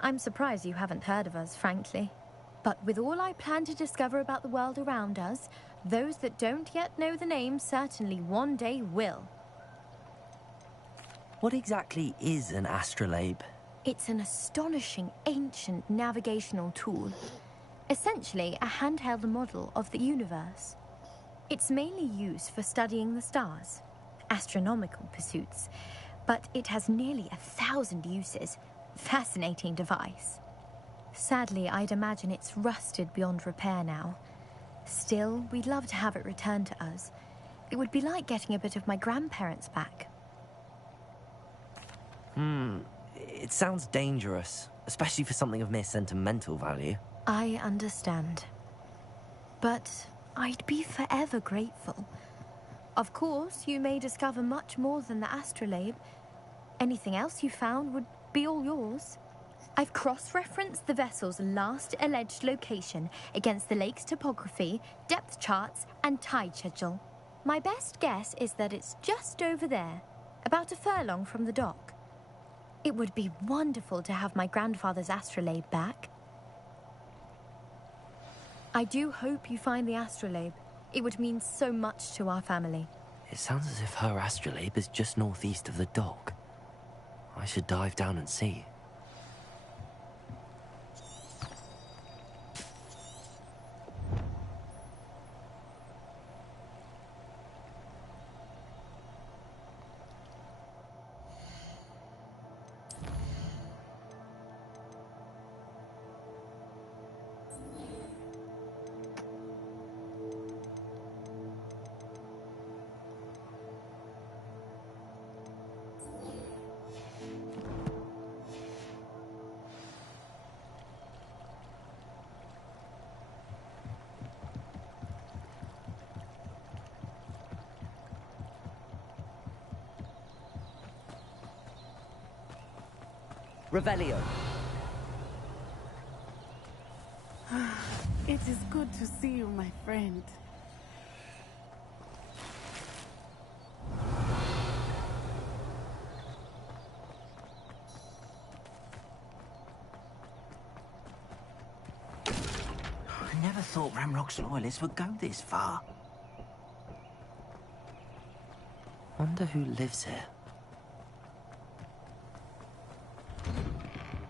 I'm surprised you haven't heard of us, frankly. But with all I plan to discover about the world around us, those that don't yet know the name certainly one day will. What exactly is an astrolabe? It's an astonishing ancient navigational tool. Essentially a handheld model of the universe. It's mainly used for studying the stars, astronomical pursuits, but it has nearly 1,000 uses. Fascinating device. Sadly, I'd imagine it's rusted beyond repair now. Still, we'd love to have it returned to us. It would be like getting a bit of my grandparents back. It sounds dangerous, especially for something of mere sentimental value. I understand. But I'd be forever grateful. Of course, you may discover much more than the astrolabe. Anything else you found would be all yours. I've cross-referenced the vessel's last alleged location against the lake's topography, depth charts, and tide schedule. My best guess is that it's just over there, about a furlong from the dock. It would be wonderful to have my grandfather's astrolabe back. I do hope you find the astrolabe. It would mean so much to our family. It sounds as if her astrolabe is just northeast of the dock. I should dive down and see. Revelio. It is good to see you, my friend. I never thought Ramrock's loyalists would go this far. Wonder who lives here.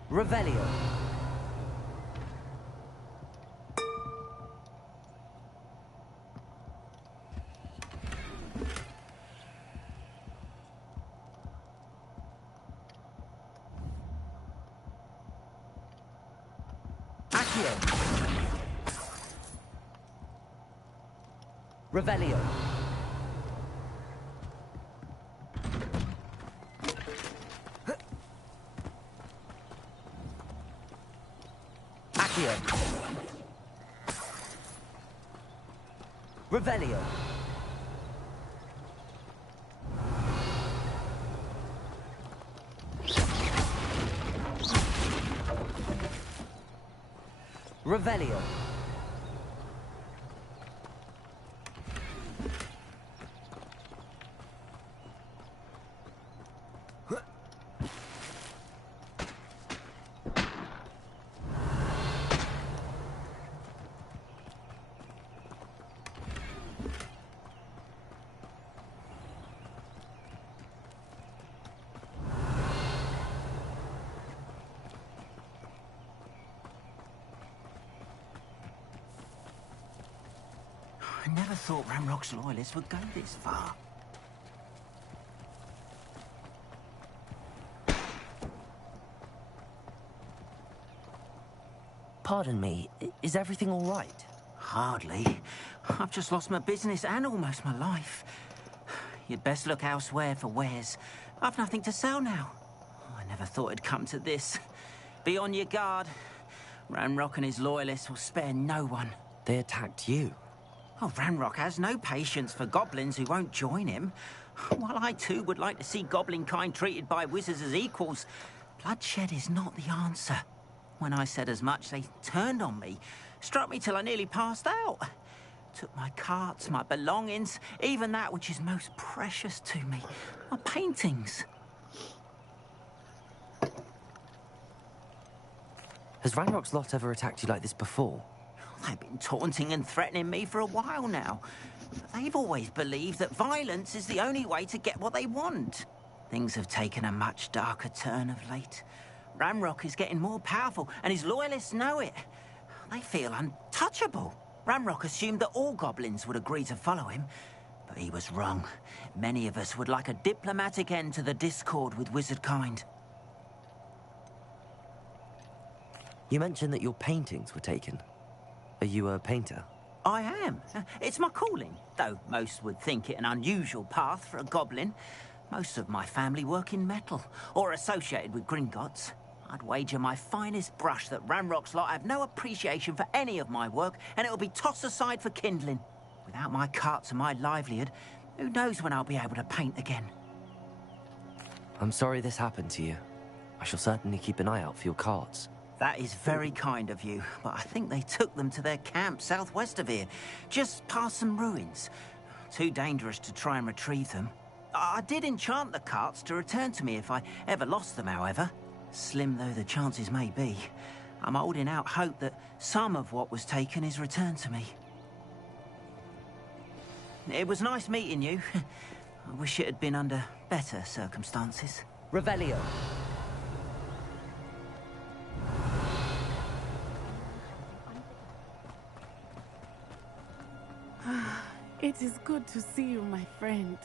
Revelio. Accio. Revelio. Revelio. Revelio. I never thought Ramrock's loyalists would go this far. Pardon me, is everything all right? Hardly. I've just lost my business and almost my life. You'd best look elsewhere for wares. I've nothing to sell now. I never thought it'd come to this. Be on your guard. Ranrock and his loyalists will spare no one. They attacked you? Oh, Ranrock has no patience for goblins who won't join him. While I too would like to see goblin kind treated by wizards as equals, bloodshed is not the answer. When I said as much, they turned on me, struck me till I nearly passed out. Took my carts, my belongings, even that which is most precious to me, my paintings. Has Ranrock's lot ever attacked you like this before? They've been taunting and threatening me for a while now. They've always believed that violence is the only way to get what they want. Things have taken a much darker turn of late. Ranrock is getting more powerful, and his loyalists know it. They feel untouchable. Ranrock assumed that all goblins would agree to follow him, but he was wrong. Many of us would like a diplomatic end to the discord with wizard kind. You mentioned that your paintings were taken. Are you a painter? I am. It's my calling, though most would think it an unusual path for a goblin. Most of my family work in metal, or associated with Gringotts. I'd wager my finest brush that Ranrock's lot have no appreciation for any of my work, and it'll be tossed aside for kindling. Without my carts and my livelihood, who knows when I'll be able to paint again? I'm sorry this happened to you. I shall certainly keep an eye out for your carts. That is very kind of you, but I think they took them to their camp southwest of here, just past some ruins. Too dangerous to try and retrieve them. I did enchant the carts to return to me if I ever lost them, however. Slim though the chances may be, I'm holding out hope that some of what was taken is returned to me. It was nice meeting you. I wish it had been under better circumstances. Revelio. It is good to see you, my friend.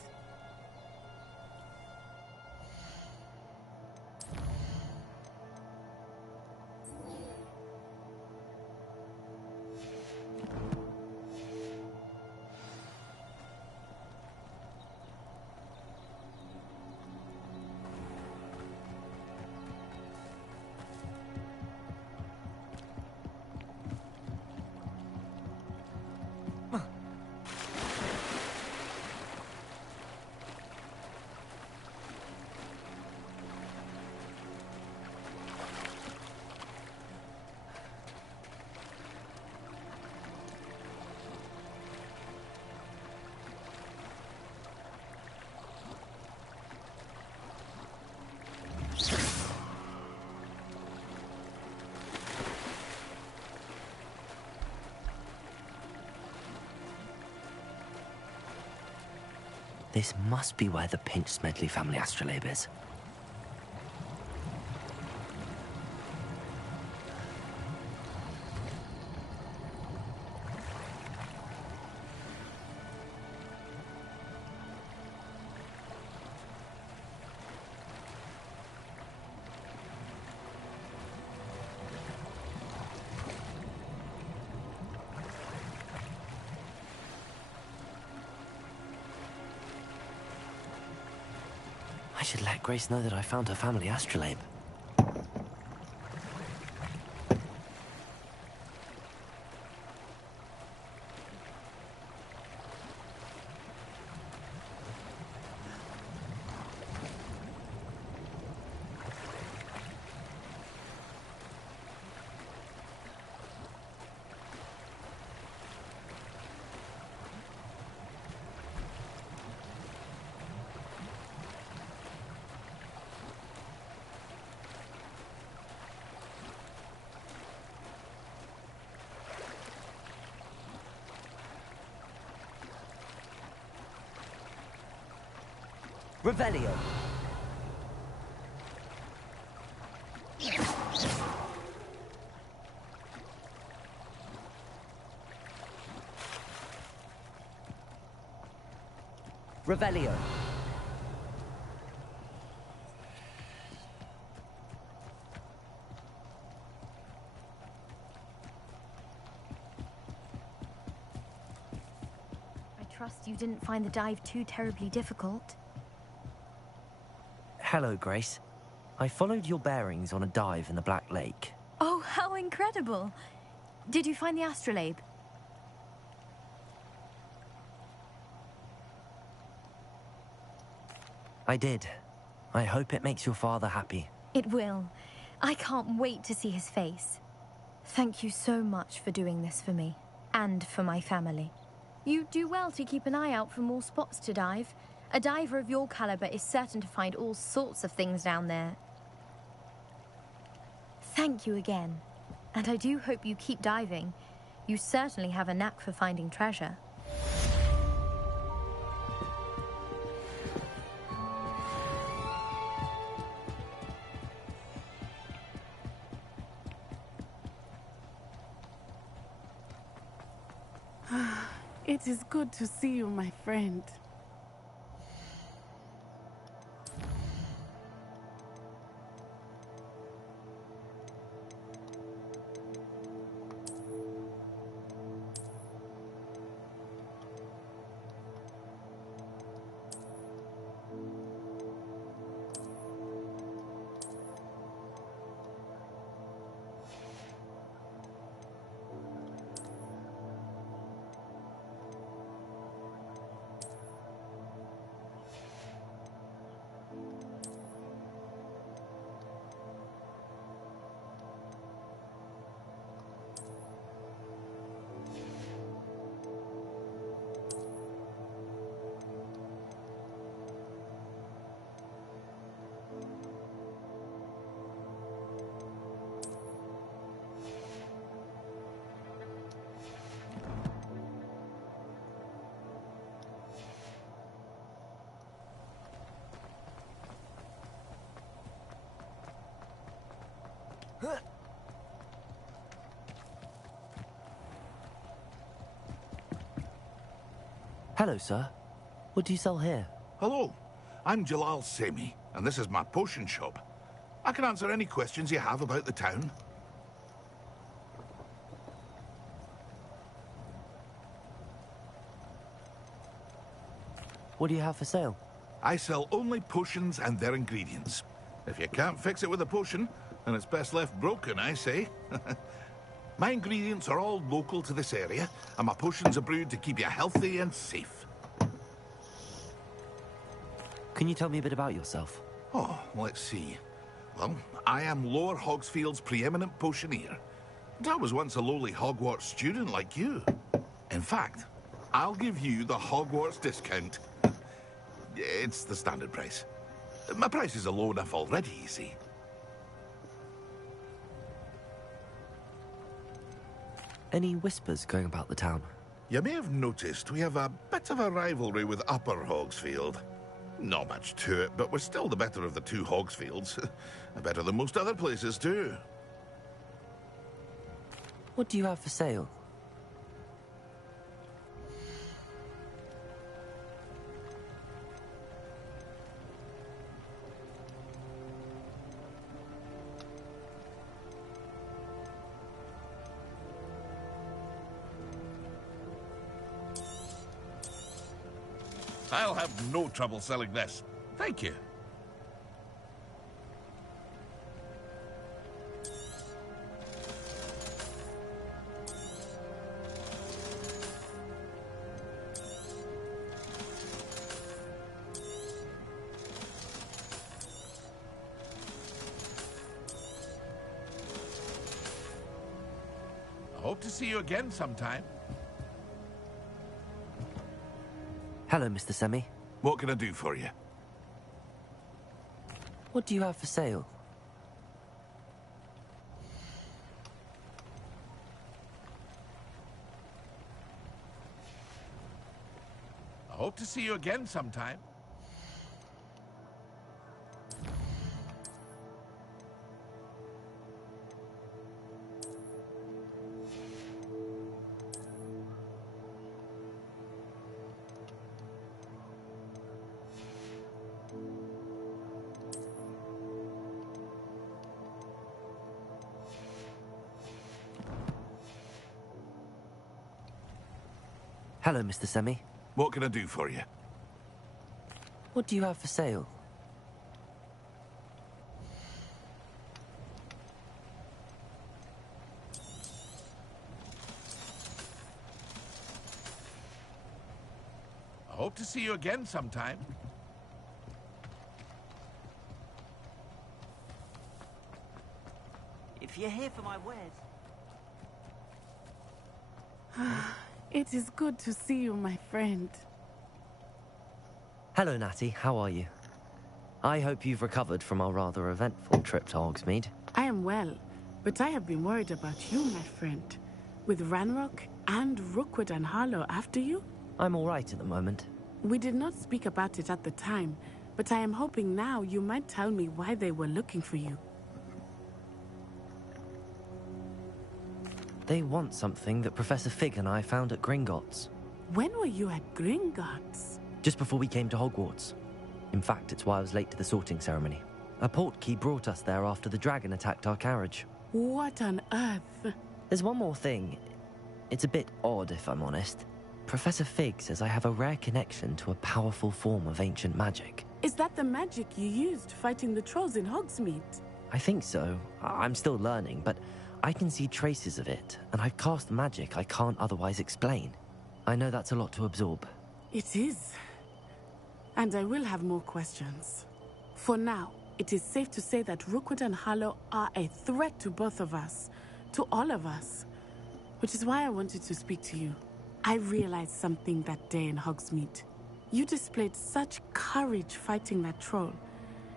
This must be where the Pinch Smedley family astrolabe is. I should let Grace know that I found her family astrolabe. Revelio. Revelio. I trust you didn't find the dive too terribly difficult. Hello, Grace. I followed your bearings on a dive in the Black Lake. Oh, how incredible! Did you find the astrolabe? I did. I hope it makes your father happy. It will. I can't wait to see his face. Thank you so much for doing this for me, and for my family. You do well to keep an eye out for more spots to dive. A diver of your caliber is certain to find all sorts of things down there. Thank you again. And I do hope you keep diving. You certainly have a knack for finding treasure. It is good to see you, my friend. Hello, sir. What do you sell here? Hello, I'm Jalal Semi, and this is my potion shop. I can answer any questions you have about the town. What do you have for sale? I sell only potions and their ingredients. If you can't fix it with a potion, then it's best left broken, I say. My ingredients are all local to this area, and my potions are brewed to keep you healthy and safe. Can you tell me a bit about yourself? Oh, let's see. Well, I am Lower Hogsfield's preeminent potioneer. But I was once a lowly Hogwarts student like you. In fact, I'll give you the Hogwarts discount. It's the standard price. My prices are low enough already, you see. Any whispers going about the town? You may have noticed we have a bit of a rivalry with Upper Hogsfield. Not much to it, but we're still the better of the two Hogsfields. Better than most other places, too. What do you have for sale? I'll have no trouble selling this. Thank you. I hope to see you again sometime. Hello, Mr. Semi. What can I do for you? What do you have for sale? I hope to see you again sometime. Hello, Mr. Semi. What can I do for you? What do you have for sale? I hope to see you again sometime. If you're here for my wares... It is good to see you, my friend. Hello, Natty. How are you? I hope you've recovered from our rather eventful trip to Hogsmeade. I am well, but I have been worried about you, my friend. With Ranrock and Rookwood and Harlow after you? I'm all right at the moment. We did not speak about it at the time, but I am hoping now you might tell me why they were looking for you. They want something that Professor Fig and I found at Gringotts. When were you at Gringotts? Just before we came to Hogwarts. In fact, it's why I was late to the sorting ceremony. A portkey brought us there after the dragon attacked our carriage. What on earth? There's one more thing. It's a bit odd, if I'm honest. Professor Fig says I have a rare connection to a powerful form of ancient magic. Is that the magic you used fighting the trolls in Hogsmeade? I think so. I'm still learning, but I can see traces of it, and I've cast magic I can't otherwise explain. I know that's a lot to absorb. It is. And I will have more questions. For now, it is safe to say that Rookwood and Harlow are a threat to both of us, to all of us. Which is why I wanted to speak to you. I realized something that day in Hogsmeade. You displayed such courage fighting that troll,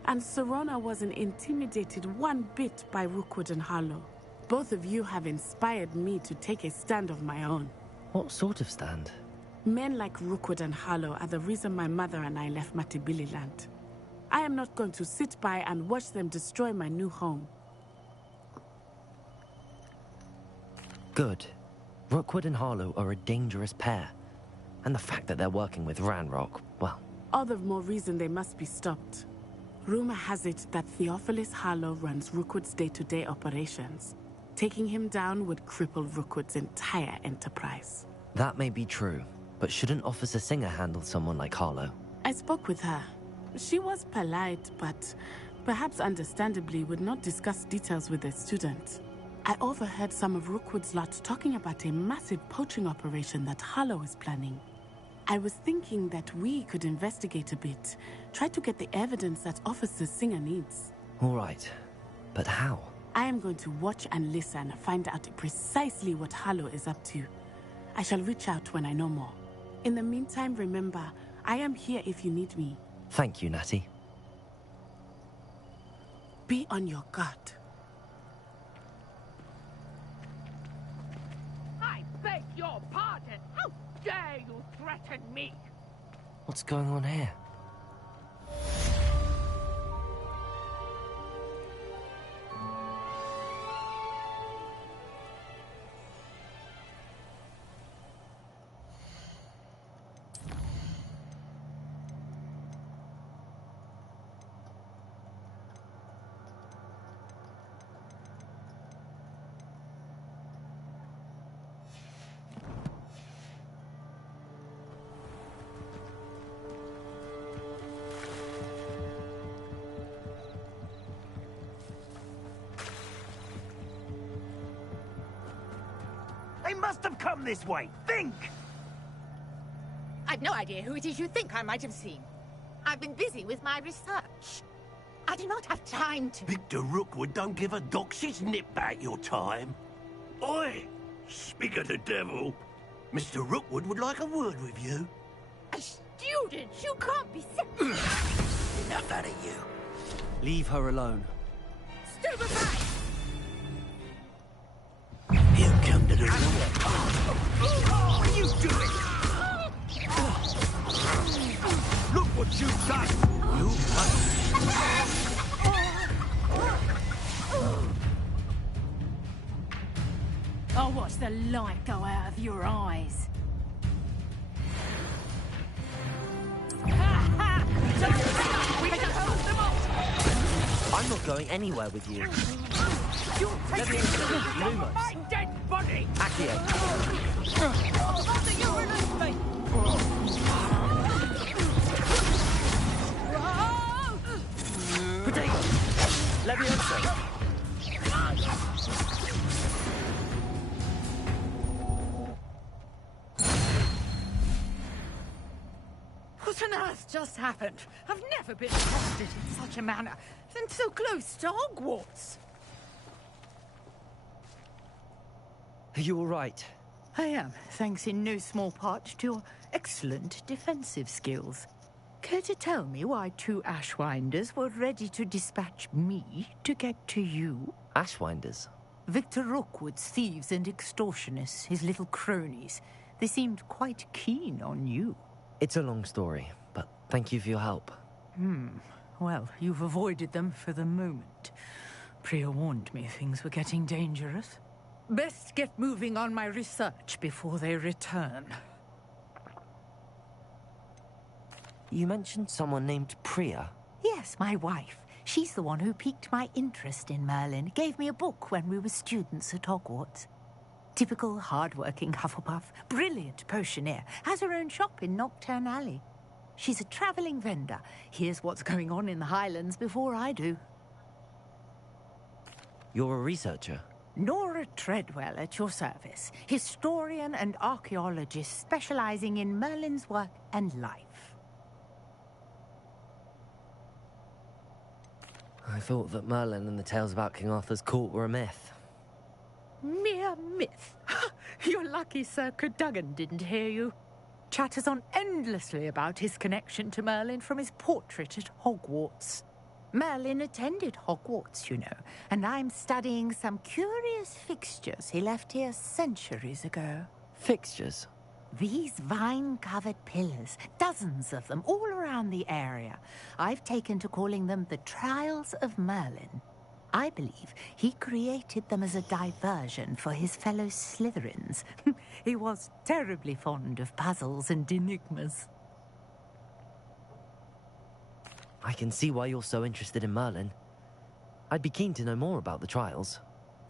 and Serona wasn't intimidated one bit by Rookwood and Harlow. Both of you have inspired me to take a stand of my own. What sort of stand? Men like Rookwood and Harlow are the reason my mother and I left Matabeleland. I am not going to sit by and watch them destroy my new home. Good. Rookwood and Harlow are a dangerous pair. And the fact that they're working with Ranrock, well... All the more reason they must be stopped. Rumor has it that Theophilus Harlow runs Rookwood's day-to-day operations. Taking him down would cripple Rookwood's entire enterprise. That may be true, but shouldn't Officer Singer handle someone like Harlow? I spoke with her. She was polite, but perhaps understandably would not discuss details with a student. I overheard some of Rookwood's lot talking about a massive poaching operation that Harlow is planning. I was thinking that we could investigate a bit, try to get the evidence that Officer Singer needs. All right, but how? I am going to watch and listen, find out precisely what Harlow is up to. I shall reach out when I know more. In the meantime, remember, I am here if you need me. Thank you, Natty. Be on your guard. I beg your pardon. How dare you threaten me? What's going on here? They must have come this way. Think! I've no idea who it is you think I might have seen. I've been busy with my research. I do not have time to... Victor Rookwood don't give a doxy's nip back your time. Oi! Speak of the devil. Mr. Rookwood would like a word with you. A student? You can't be serious. Enough out of you. Leave her alone. Stupefy! You come to the What are you doing? Look what you've done! You I'll watch the light go out of your eyes. I'm not going anywhere with you. You'll take me to my dead body! Accio. Father, you release me! Levioso. What on earth just happened? I've never been accosted in such a manner, and so close to Hogwarts. Are you all right? I am, thanks in no small part to your excellent defensive skills. Care to tell me why 2 Ashwinders were ready to dispatch me to get to you? Ashwinders? Victor Rookwood's thieves and extortionists, his little cronies. They seemed quite keen on you. It's a long story, but thank you for your help. Well, you've avoided them for the moment. Priya warned me things were getting dangerous. Best get moving on my research before they return. You mentioned someone named Priya. Yes, my wife. She's the one who piqued my interest in Merlin. Gave me a book when we were students at Hogwarts. Typical hard-working Hufflepuff, brilliant potioneer, has her own shop in Nocturne Alley. She's a travelling vendor. Hears what's going on in the Highlands before I do. You're a researcher? Nora Treadwell at your service. Historian and archaeologist specialising in Merlin's work and life. I thought that Merlin and the tales about King Arthur's court were a myth. Mere myth. You're lucky Sir Cadogan didn't hear you. Chatters on endlessly about his connection to Merlin from his portrait at Hogwarts. Merlin attended Hogwarts, you know, and I'm studying some curious fixtures he left here centuries ago. Fixtures? These vine-covered pillars, dozens of them, all around the area. I've taken to calling them the Trials of Merlin. I believe he created them as a diversion for his fellow Slytherins. He was terribly fond of puzzles and enigmas. I can see why you're so interested in Merlin. I'd be keen to know more about the trials.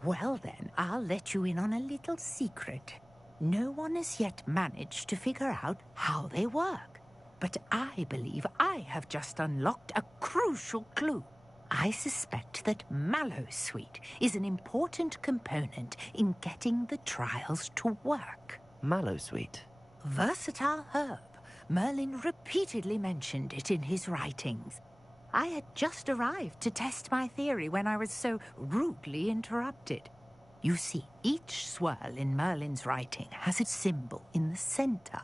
Well then, I'll let you in on a little secret. No one has yet managed to figure out how they work. But I believe I have just unlocked a crucial clue. I suspect that Mallowsweet is an important component in getting the trials to work. Mallowsweet? Versatile herb. Merlin repeatedly mentioned it in his writings. I had just arrived to test my theory when I was so rudely interrupted. You see, each swirl in Merlin's writing has a symbol in the center.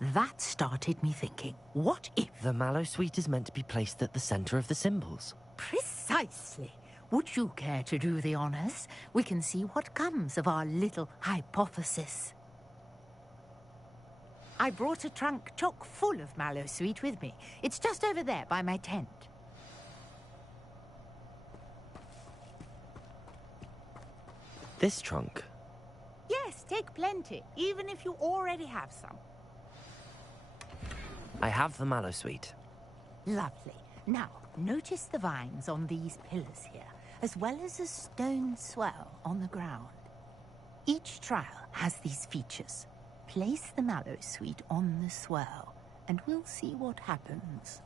That started me thinking, what if... The Mallowsweet is meant to be placed at the center of the symbols. Precisely. Would you care to do the honors? We can see what comes of our little hypothesis. I brought a trunk chock full of Mallowsweet with me. It's just over there by my tent. This trunk? Yes, take plenty, even if you already have some. I have the Mallowsweet. Lovely. Now, notice the vines on these pillars here, as well as a stone swell on the ground. Each trial has these features. Place the Mallowsweet on the swirl, and we'll see what happens.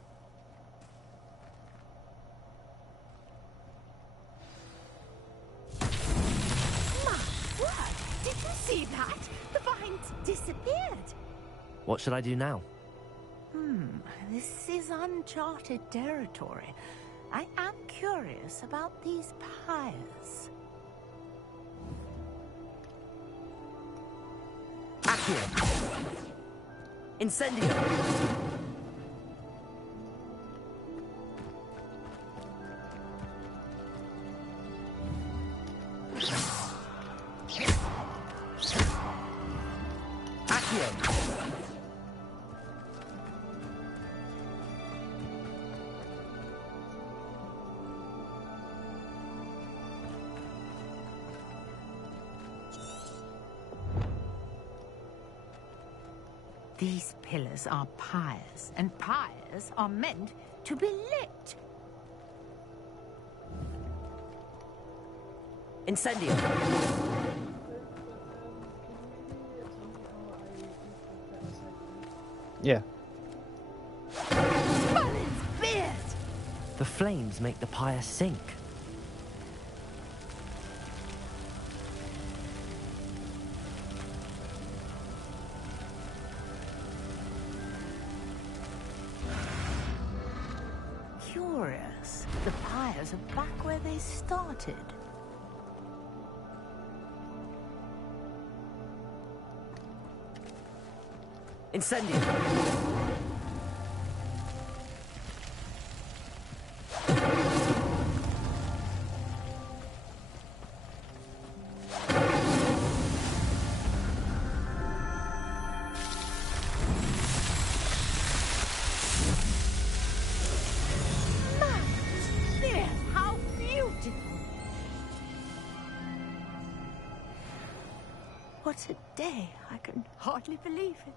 My word! Did you see that? The vines disappeared. What should I do now? This is uncharted territory. I am curious about these pyres. Accio! Incendio! Accio! These pillars are pyres, and pyres are meant to be lit. Incendio! Yeah. Merlin's beard! The flames make the pyre sink. curious. The pyres are back where they started. Incendio! There, how beautiful! What a day! I can hardly believe it.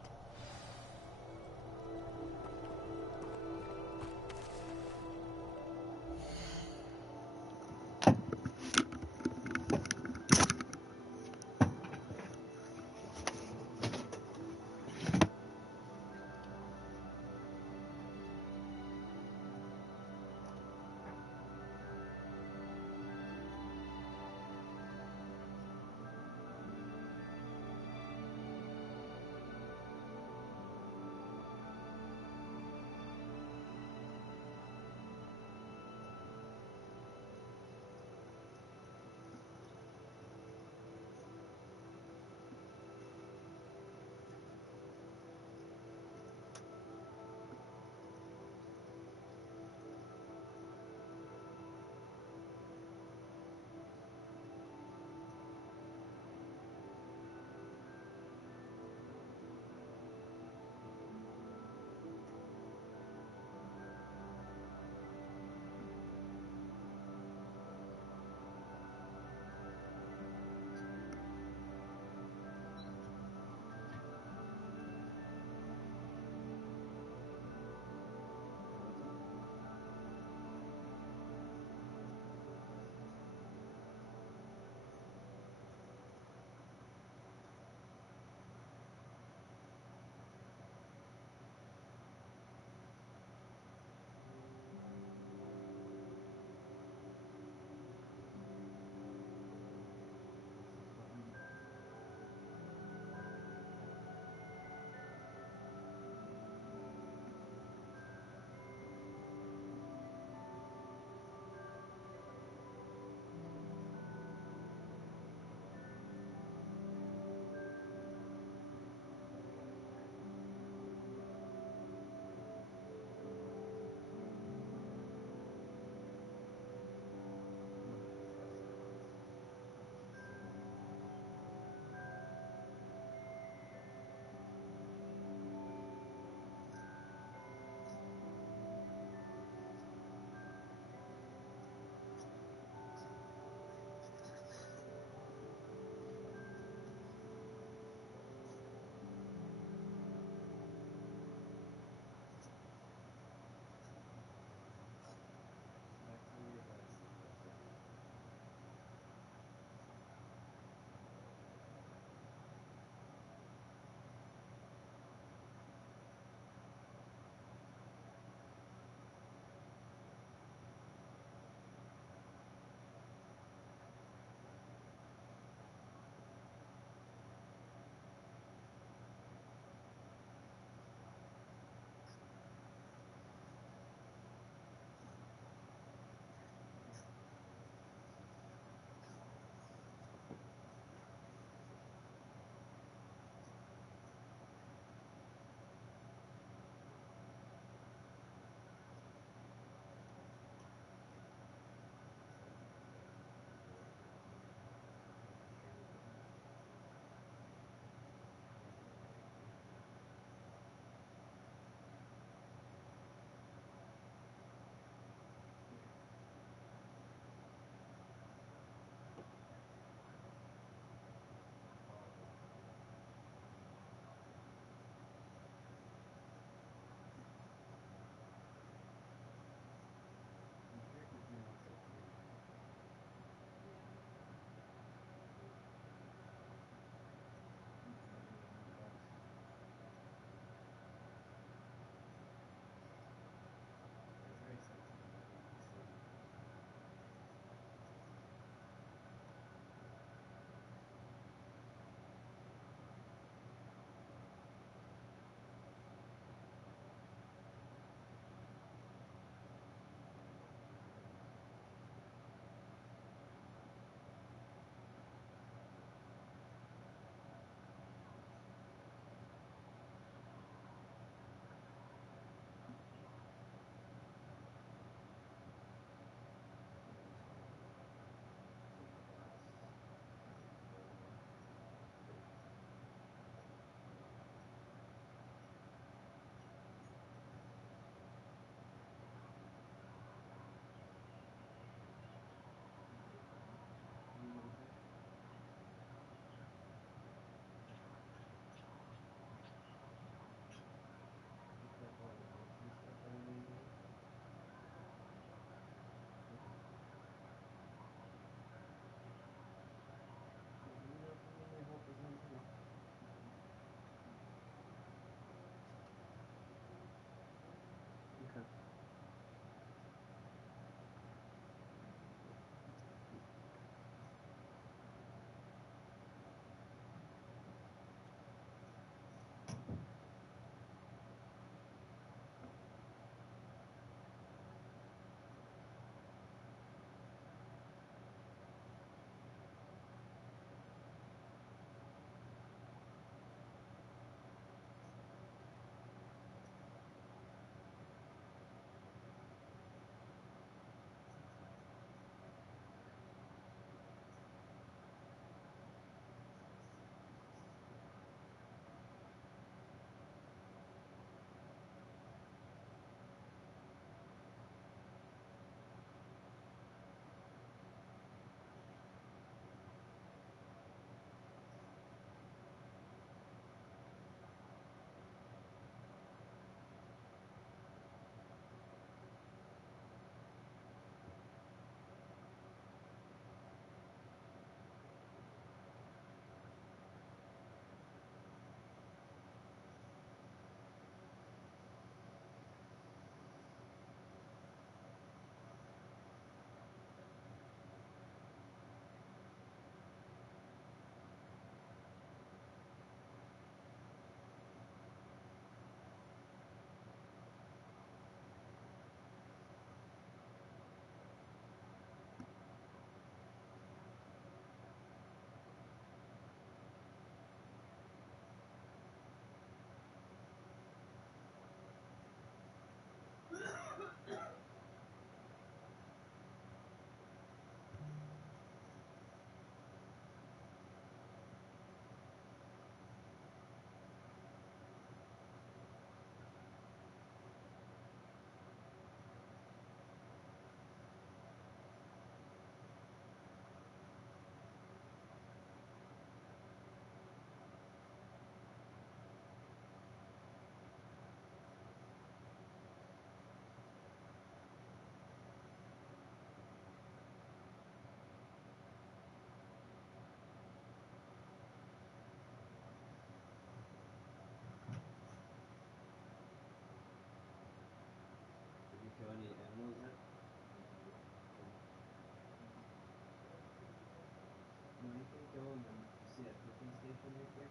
kill them, and you see that cooking station right there?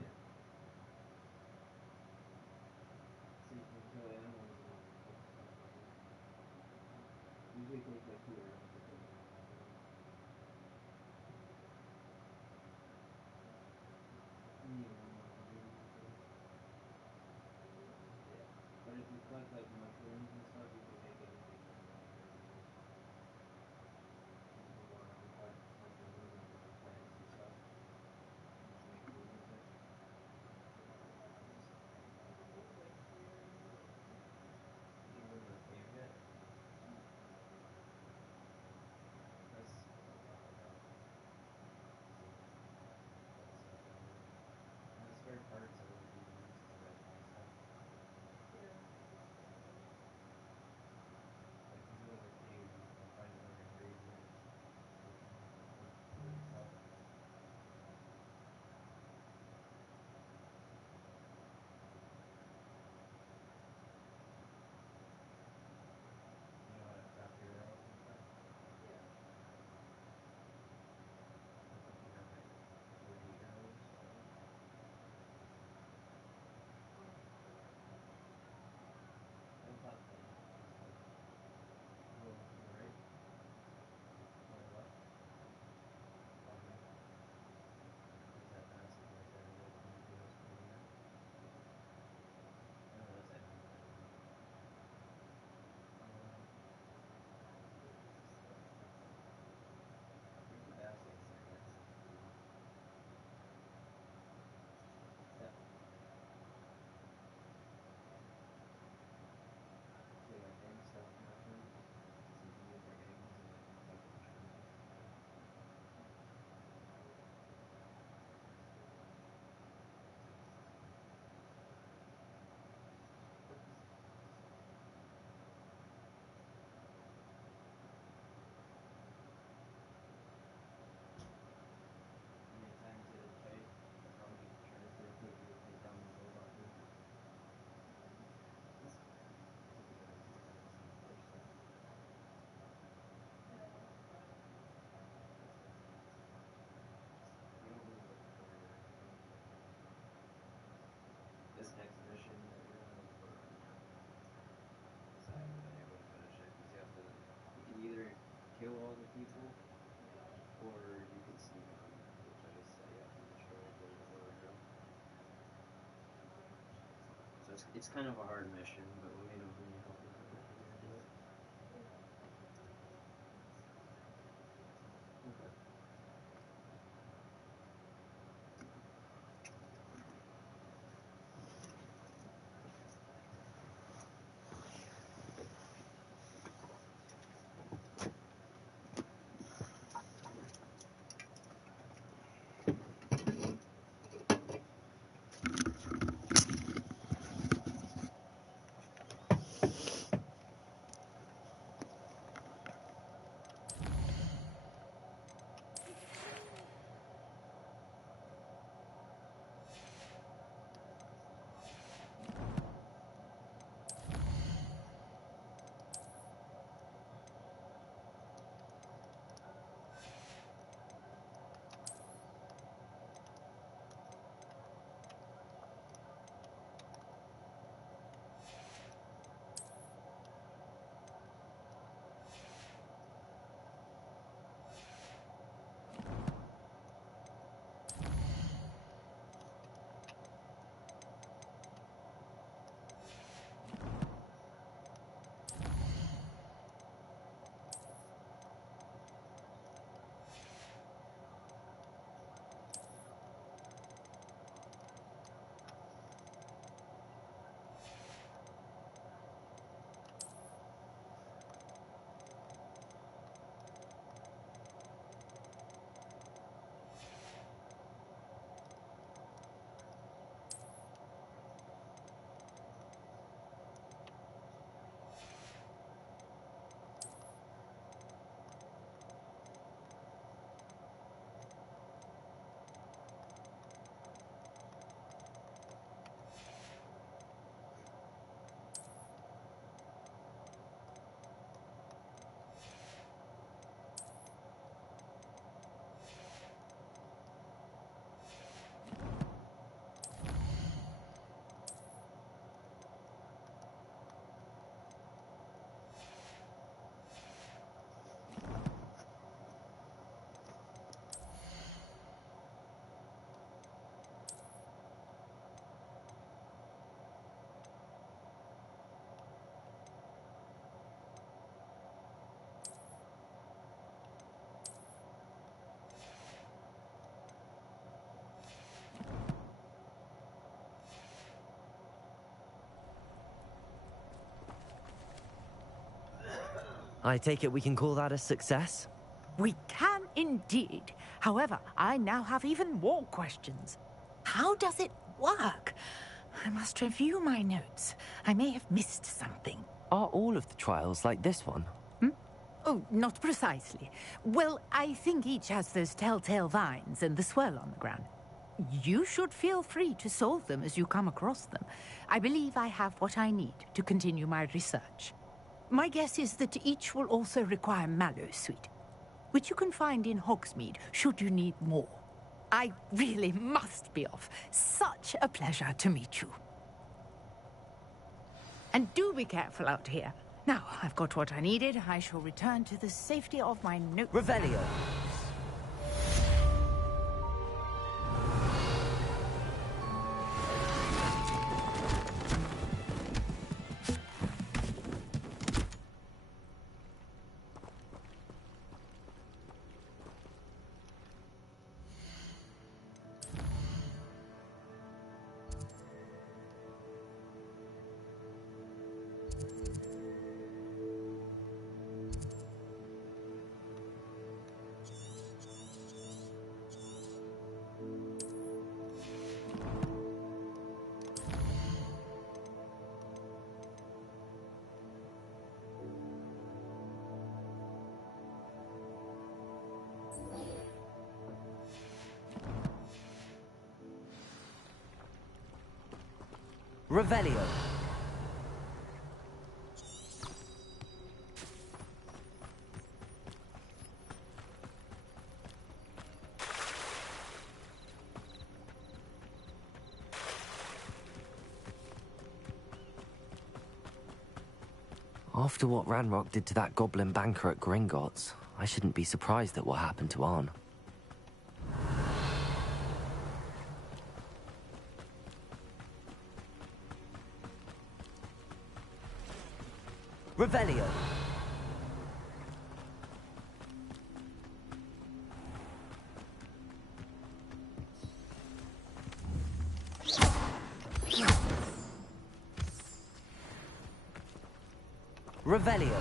Yeah. So you can kill animals and cook stuff with it. Usually takes like 2 hours to cook an animal. You need animal hunters usually. Yeah. But if you collect like mushrooms and stuff, you can make anything with the mushrooms really. You can go around and collect mushrooms and different plants and stuff. And just make food with it. You didn't go to the cave yet? That's a while ago. But and the spare parts that would be used to like buy stuff. Like if you go to the cave, you can find like a graveyard where people can cook food and stuff. You know how to craft your arrows and stuff? Yeah. I think you have like 30 arrows, I think. On top 10 is good. Go to the right. Or left. Bottom right. There's that basket right there with all the materials put in there. No, that's empty. Never mind. I think the basket's there, that's empty. Yep. See like egg stuffed mushrooms? So you can use like eggs and like cook like mushrooms and stuff. How many times did it fight the frog that tries to take you to take down the robot dude? I think it died a few times in the first one. You don't lose the power or anything. This next mission that you're on is where because I haven't been able to finish it because you can either kill all the people or you can sneak on them, which I set you up to destroy with a bow and arrow. So it's kind of a hard mission, but let me know if you need help with it if you're gonna do it. Okay. I take it we can call that a success? We can indeed. However, I now have even more questions. How does it work? I must review my notes. I may have missed something. Are all of the trials like this one? Oh, not precisely. Well, I think each has those telltale vines and the swirl on the ground. You should feel free to solve them as you come across them. I believe I have what I need to continue my research. My guess is that each will also require mallow sweet, which you can find in Hogsmeade should you need more. I really must be off. Such a pleasure to meet you. And do be careful out here. Now, I've got what I needed. I shall return to the safety of my note. Revelio. Revelio. After what Ranrock did to that goblin banker at Gringotts, I shouldn't be surprised at what happened to Arn. Revelio. Revelio.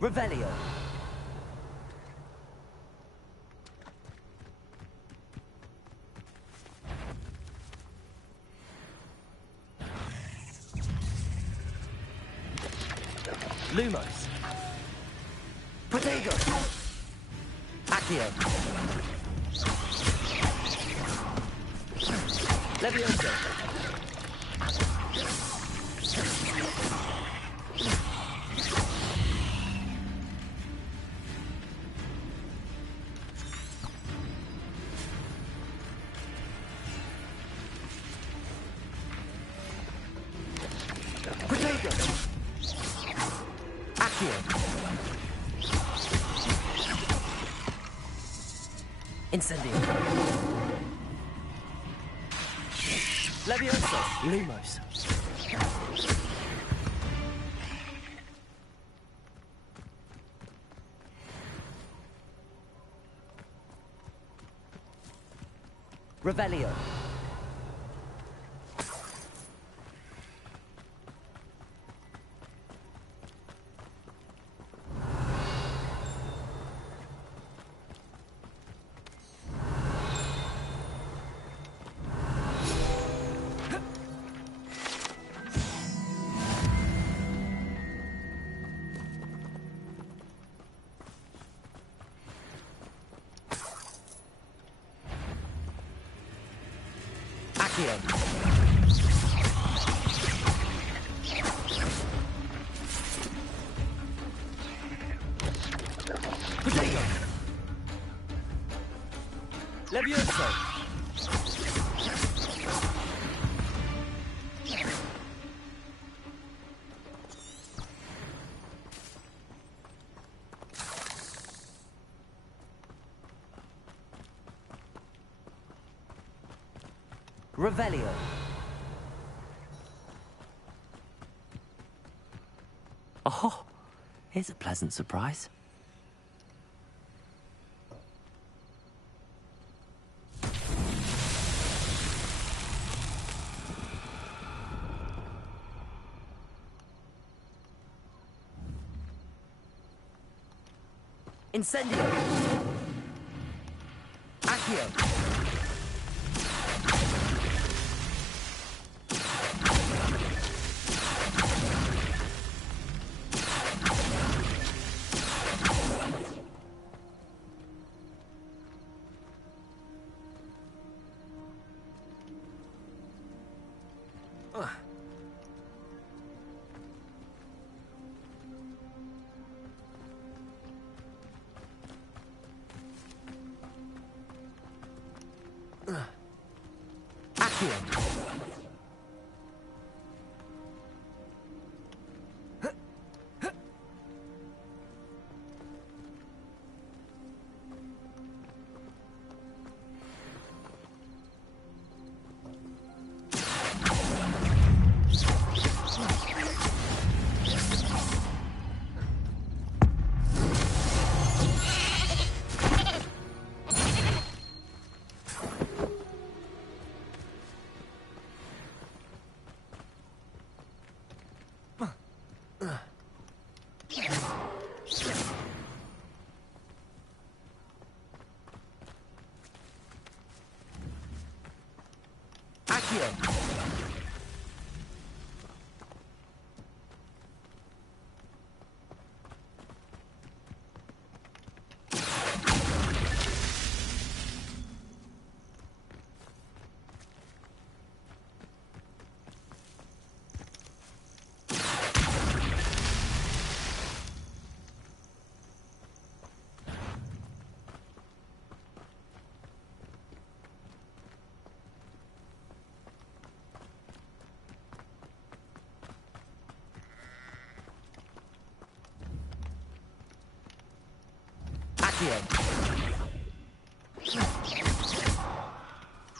Revelio. Lumos. Protego. Accio. Levioso. Protego. Accio. Incendio. Levioso. Lumos. Revelio. Accio. Protego. Levioso. Revelio. Oh, here's a pleasant surprise. Incendio! Accio!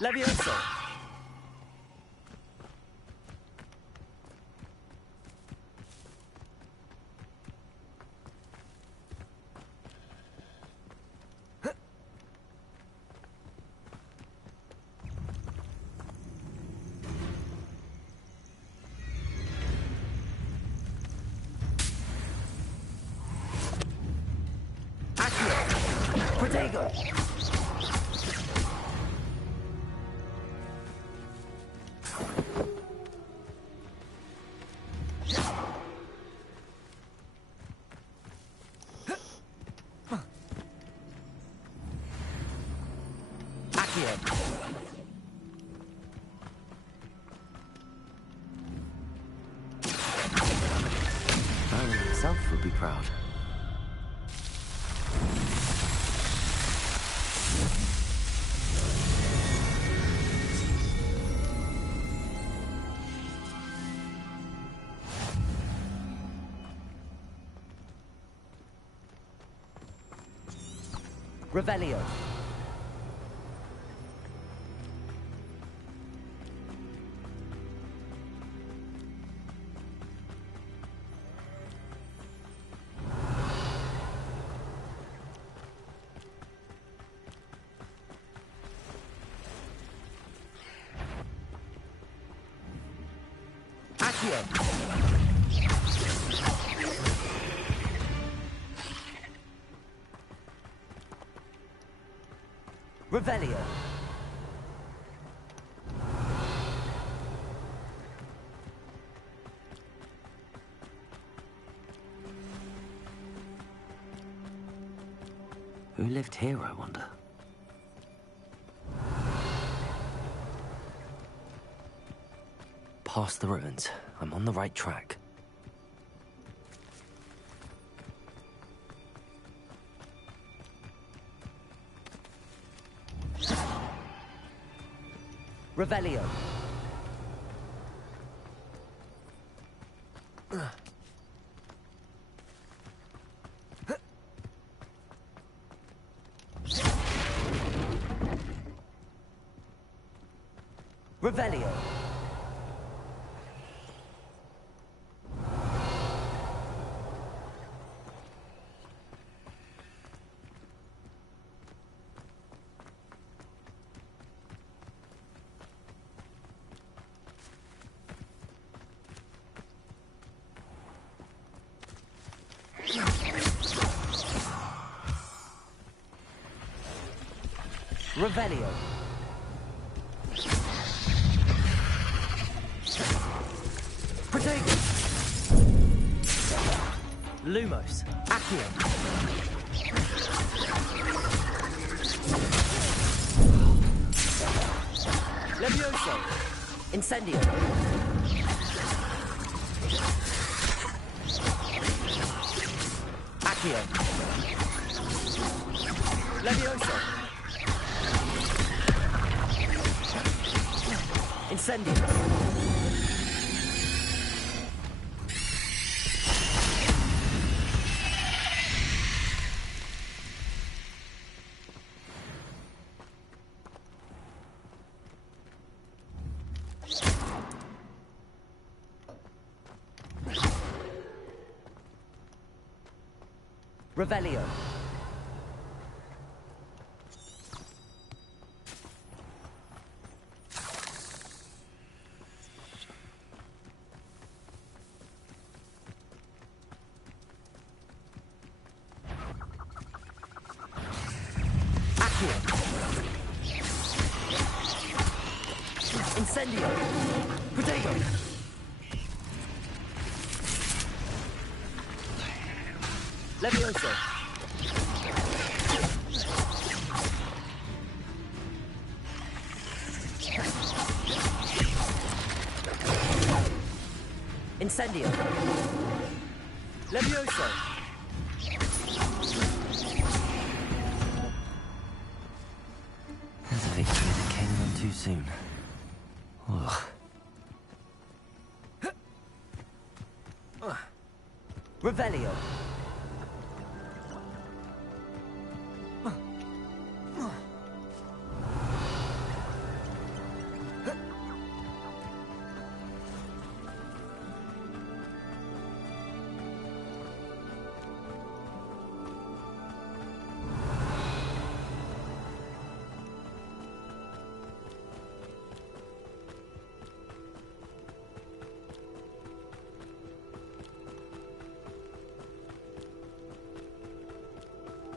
Levioso! Protego! Merlin himself would be proud. Revelio. Accio. Revelio. Who lived here, I wonder? Past the ruins. I'm on the right track. Revelio. Revelio. Revelio. Protego. Lumos. Accio. Levioso. Incendio. Accio. Levioso. Incendio. Revelio. Accio. Incendio. Protego. Levioso. Incendio. Levioso. There's a victory that came on too soon. Ugh. Revelio.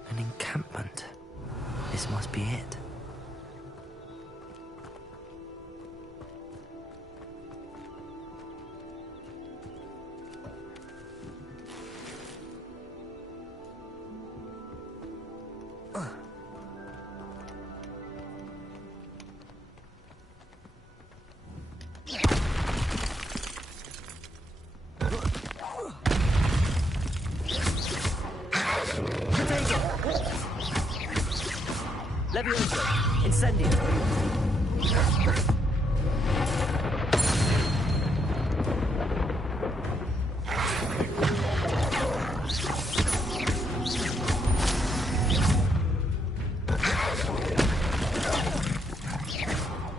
An encampment. This must be it. Levioso. Incendio.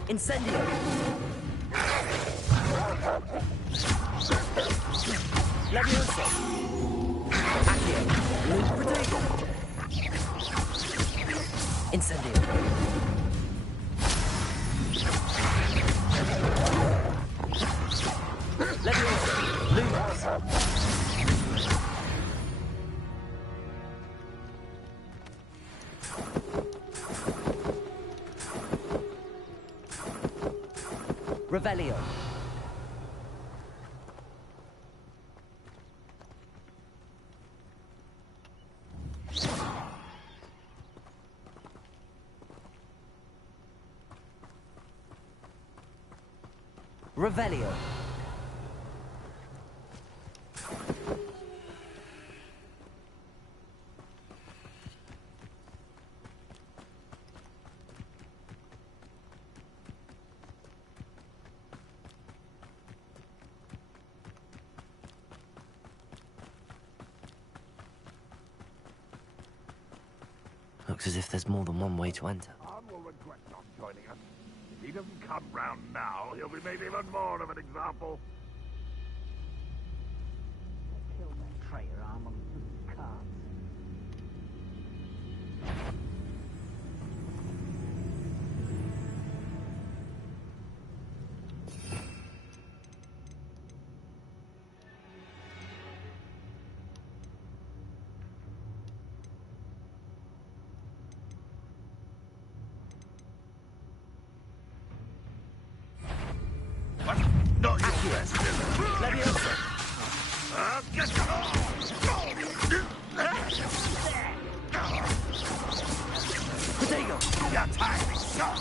Incendio. Levioso. Accio. Protego. Incendio. Levioso. Lumos. Revelio. Revelio. Looks as if there's more than one way to enter. Arn will regret not joining us. If he doesn't come round now, he'll be made even more of an example. Kill that traitor arm on the cards. Potato! Your time is short!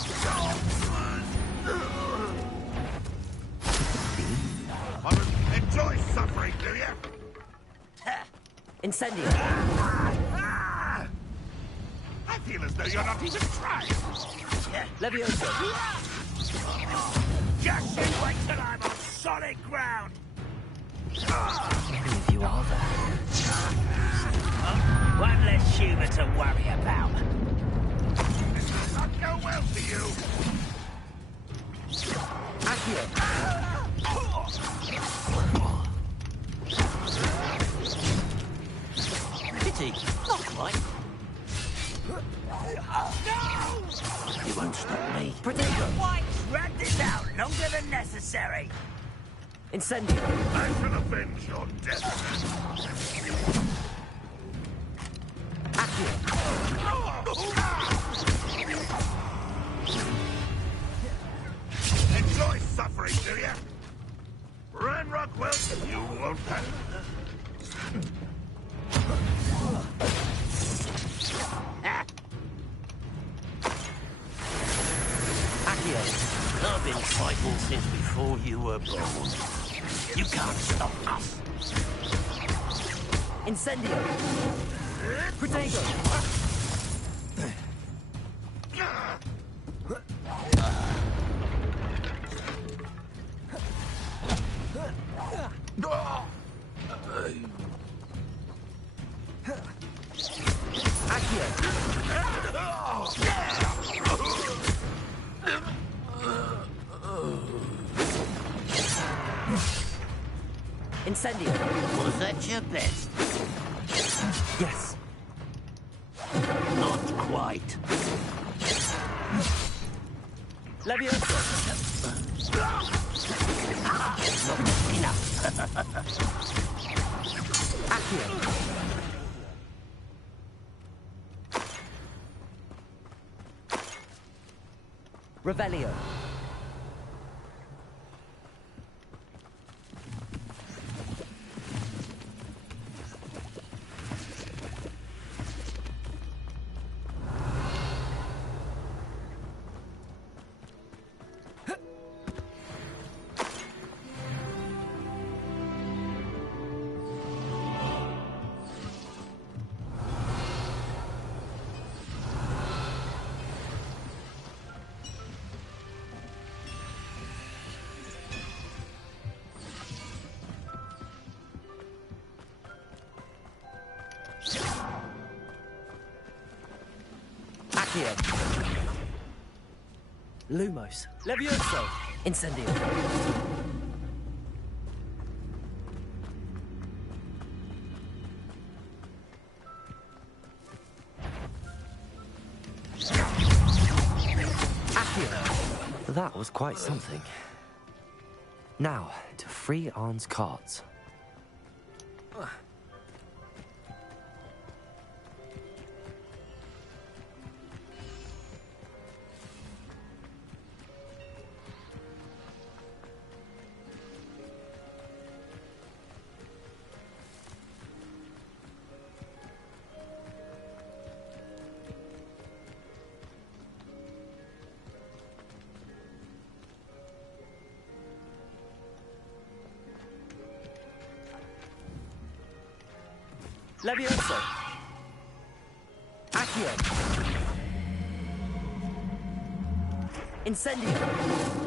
Enjoy suffering, do you? Incendio! I feel as though you're not even trying. Levioso! Just you wait till I'm on solid ground! Many of you are there. One less humour to worry about. This will not go well for you. Pity, not quite. No! You won't stop me. Potato! Why drag this out longer than necessary? Incendio! I shall avenge your death. Enjoy suffering, do you? Ranrock will. You won't have. I've been fighting since before you were born. You can't stop us. Incendio! Potato! Incendio! Was that your best? Yes. Not quite. Levioso! Not enough. Accio! Revelio! Lumos. Levioso. Incendio. Accio. That was quite something. Now, to free Arn's cards. Levioso. Accio. Incendio.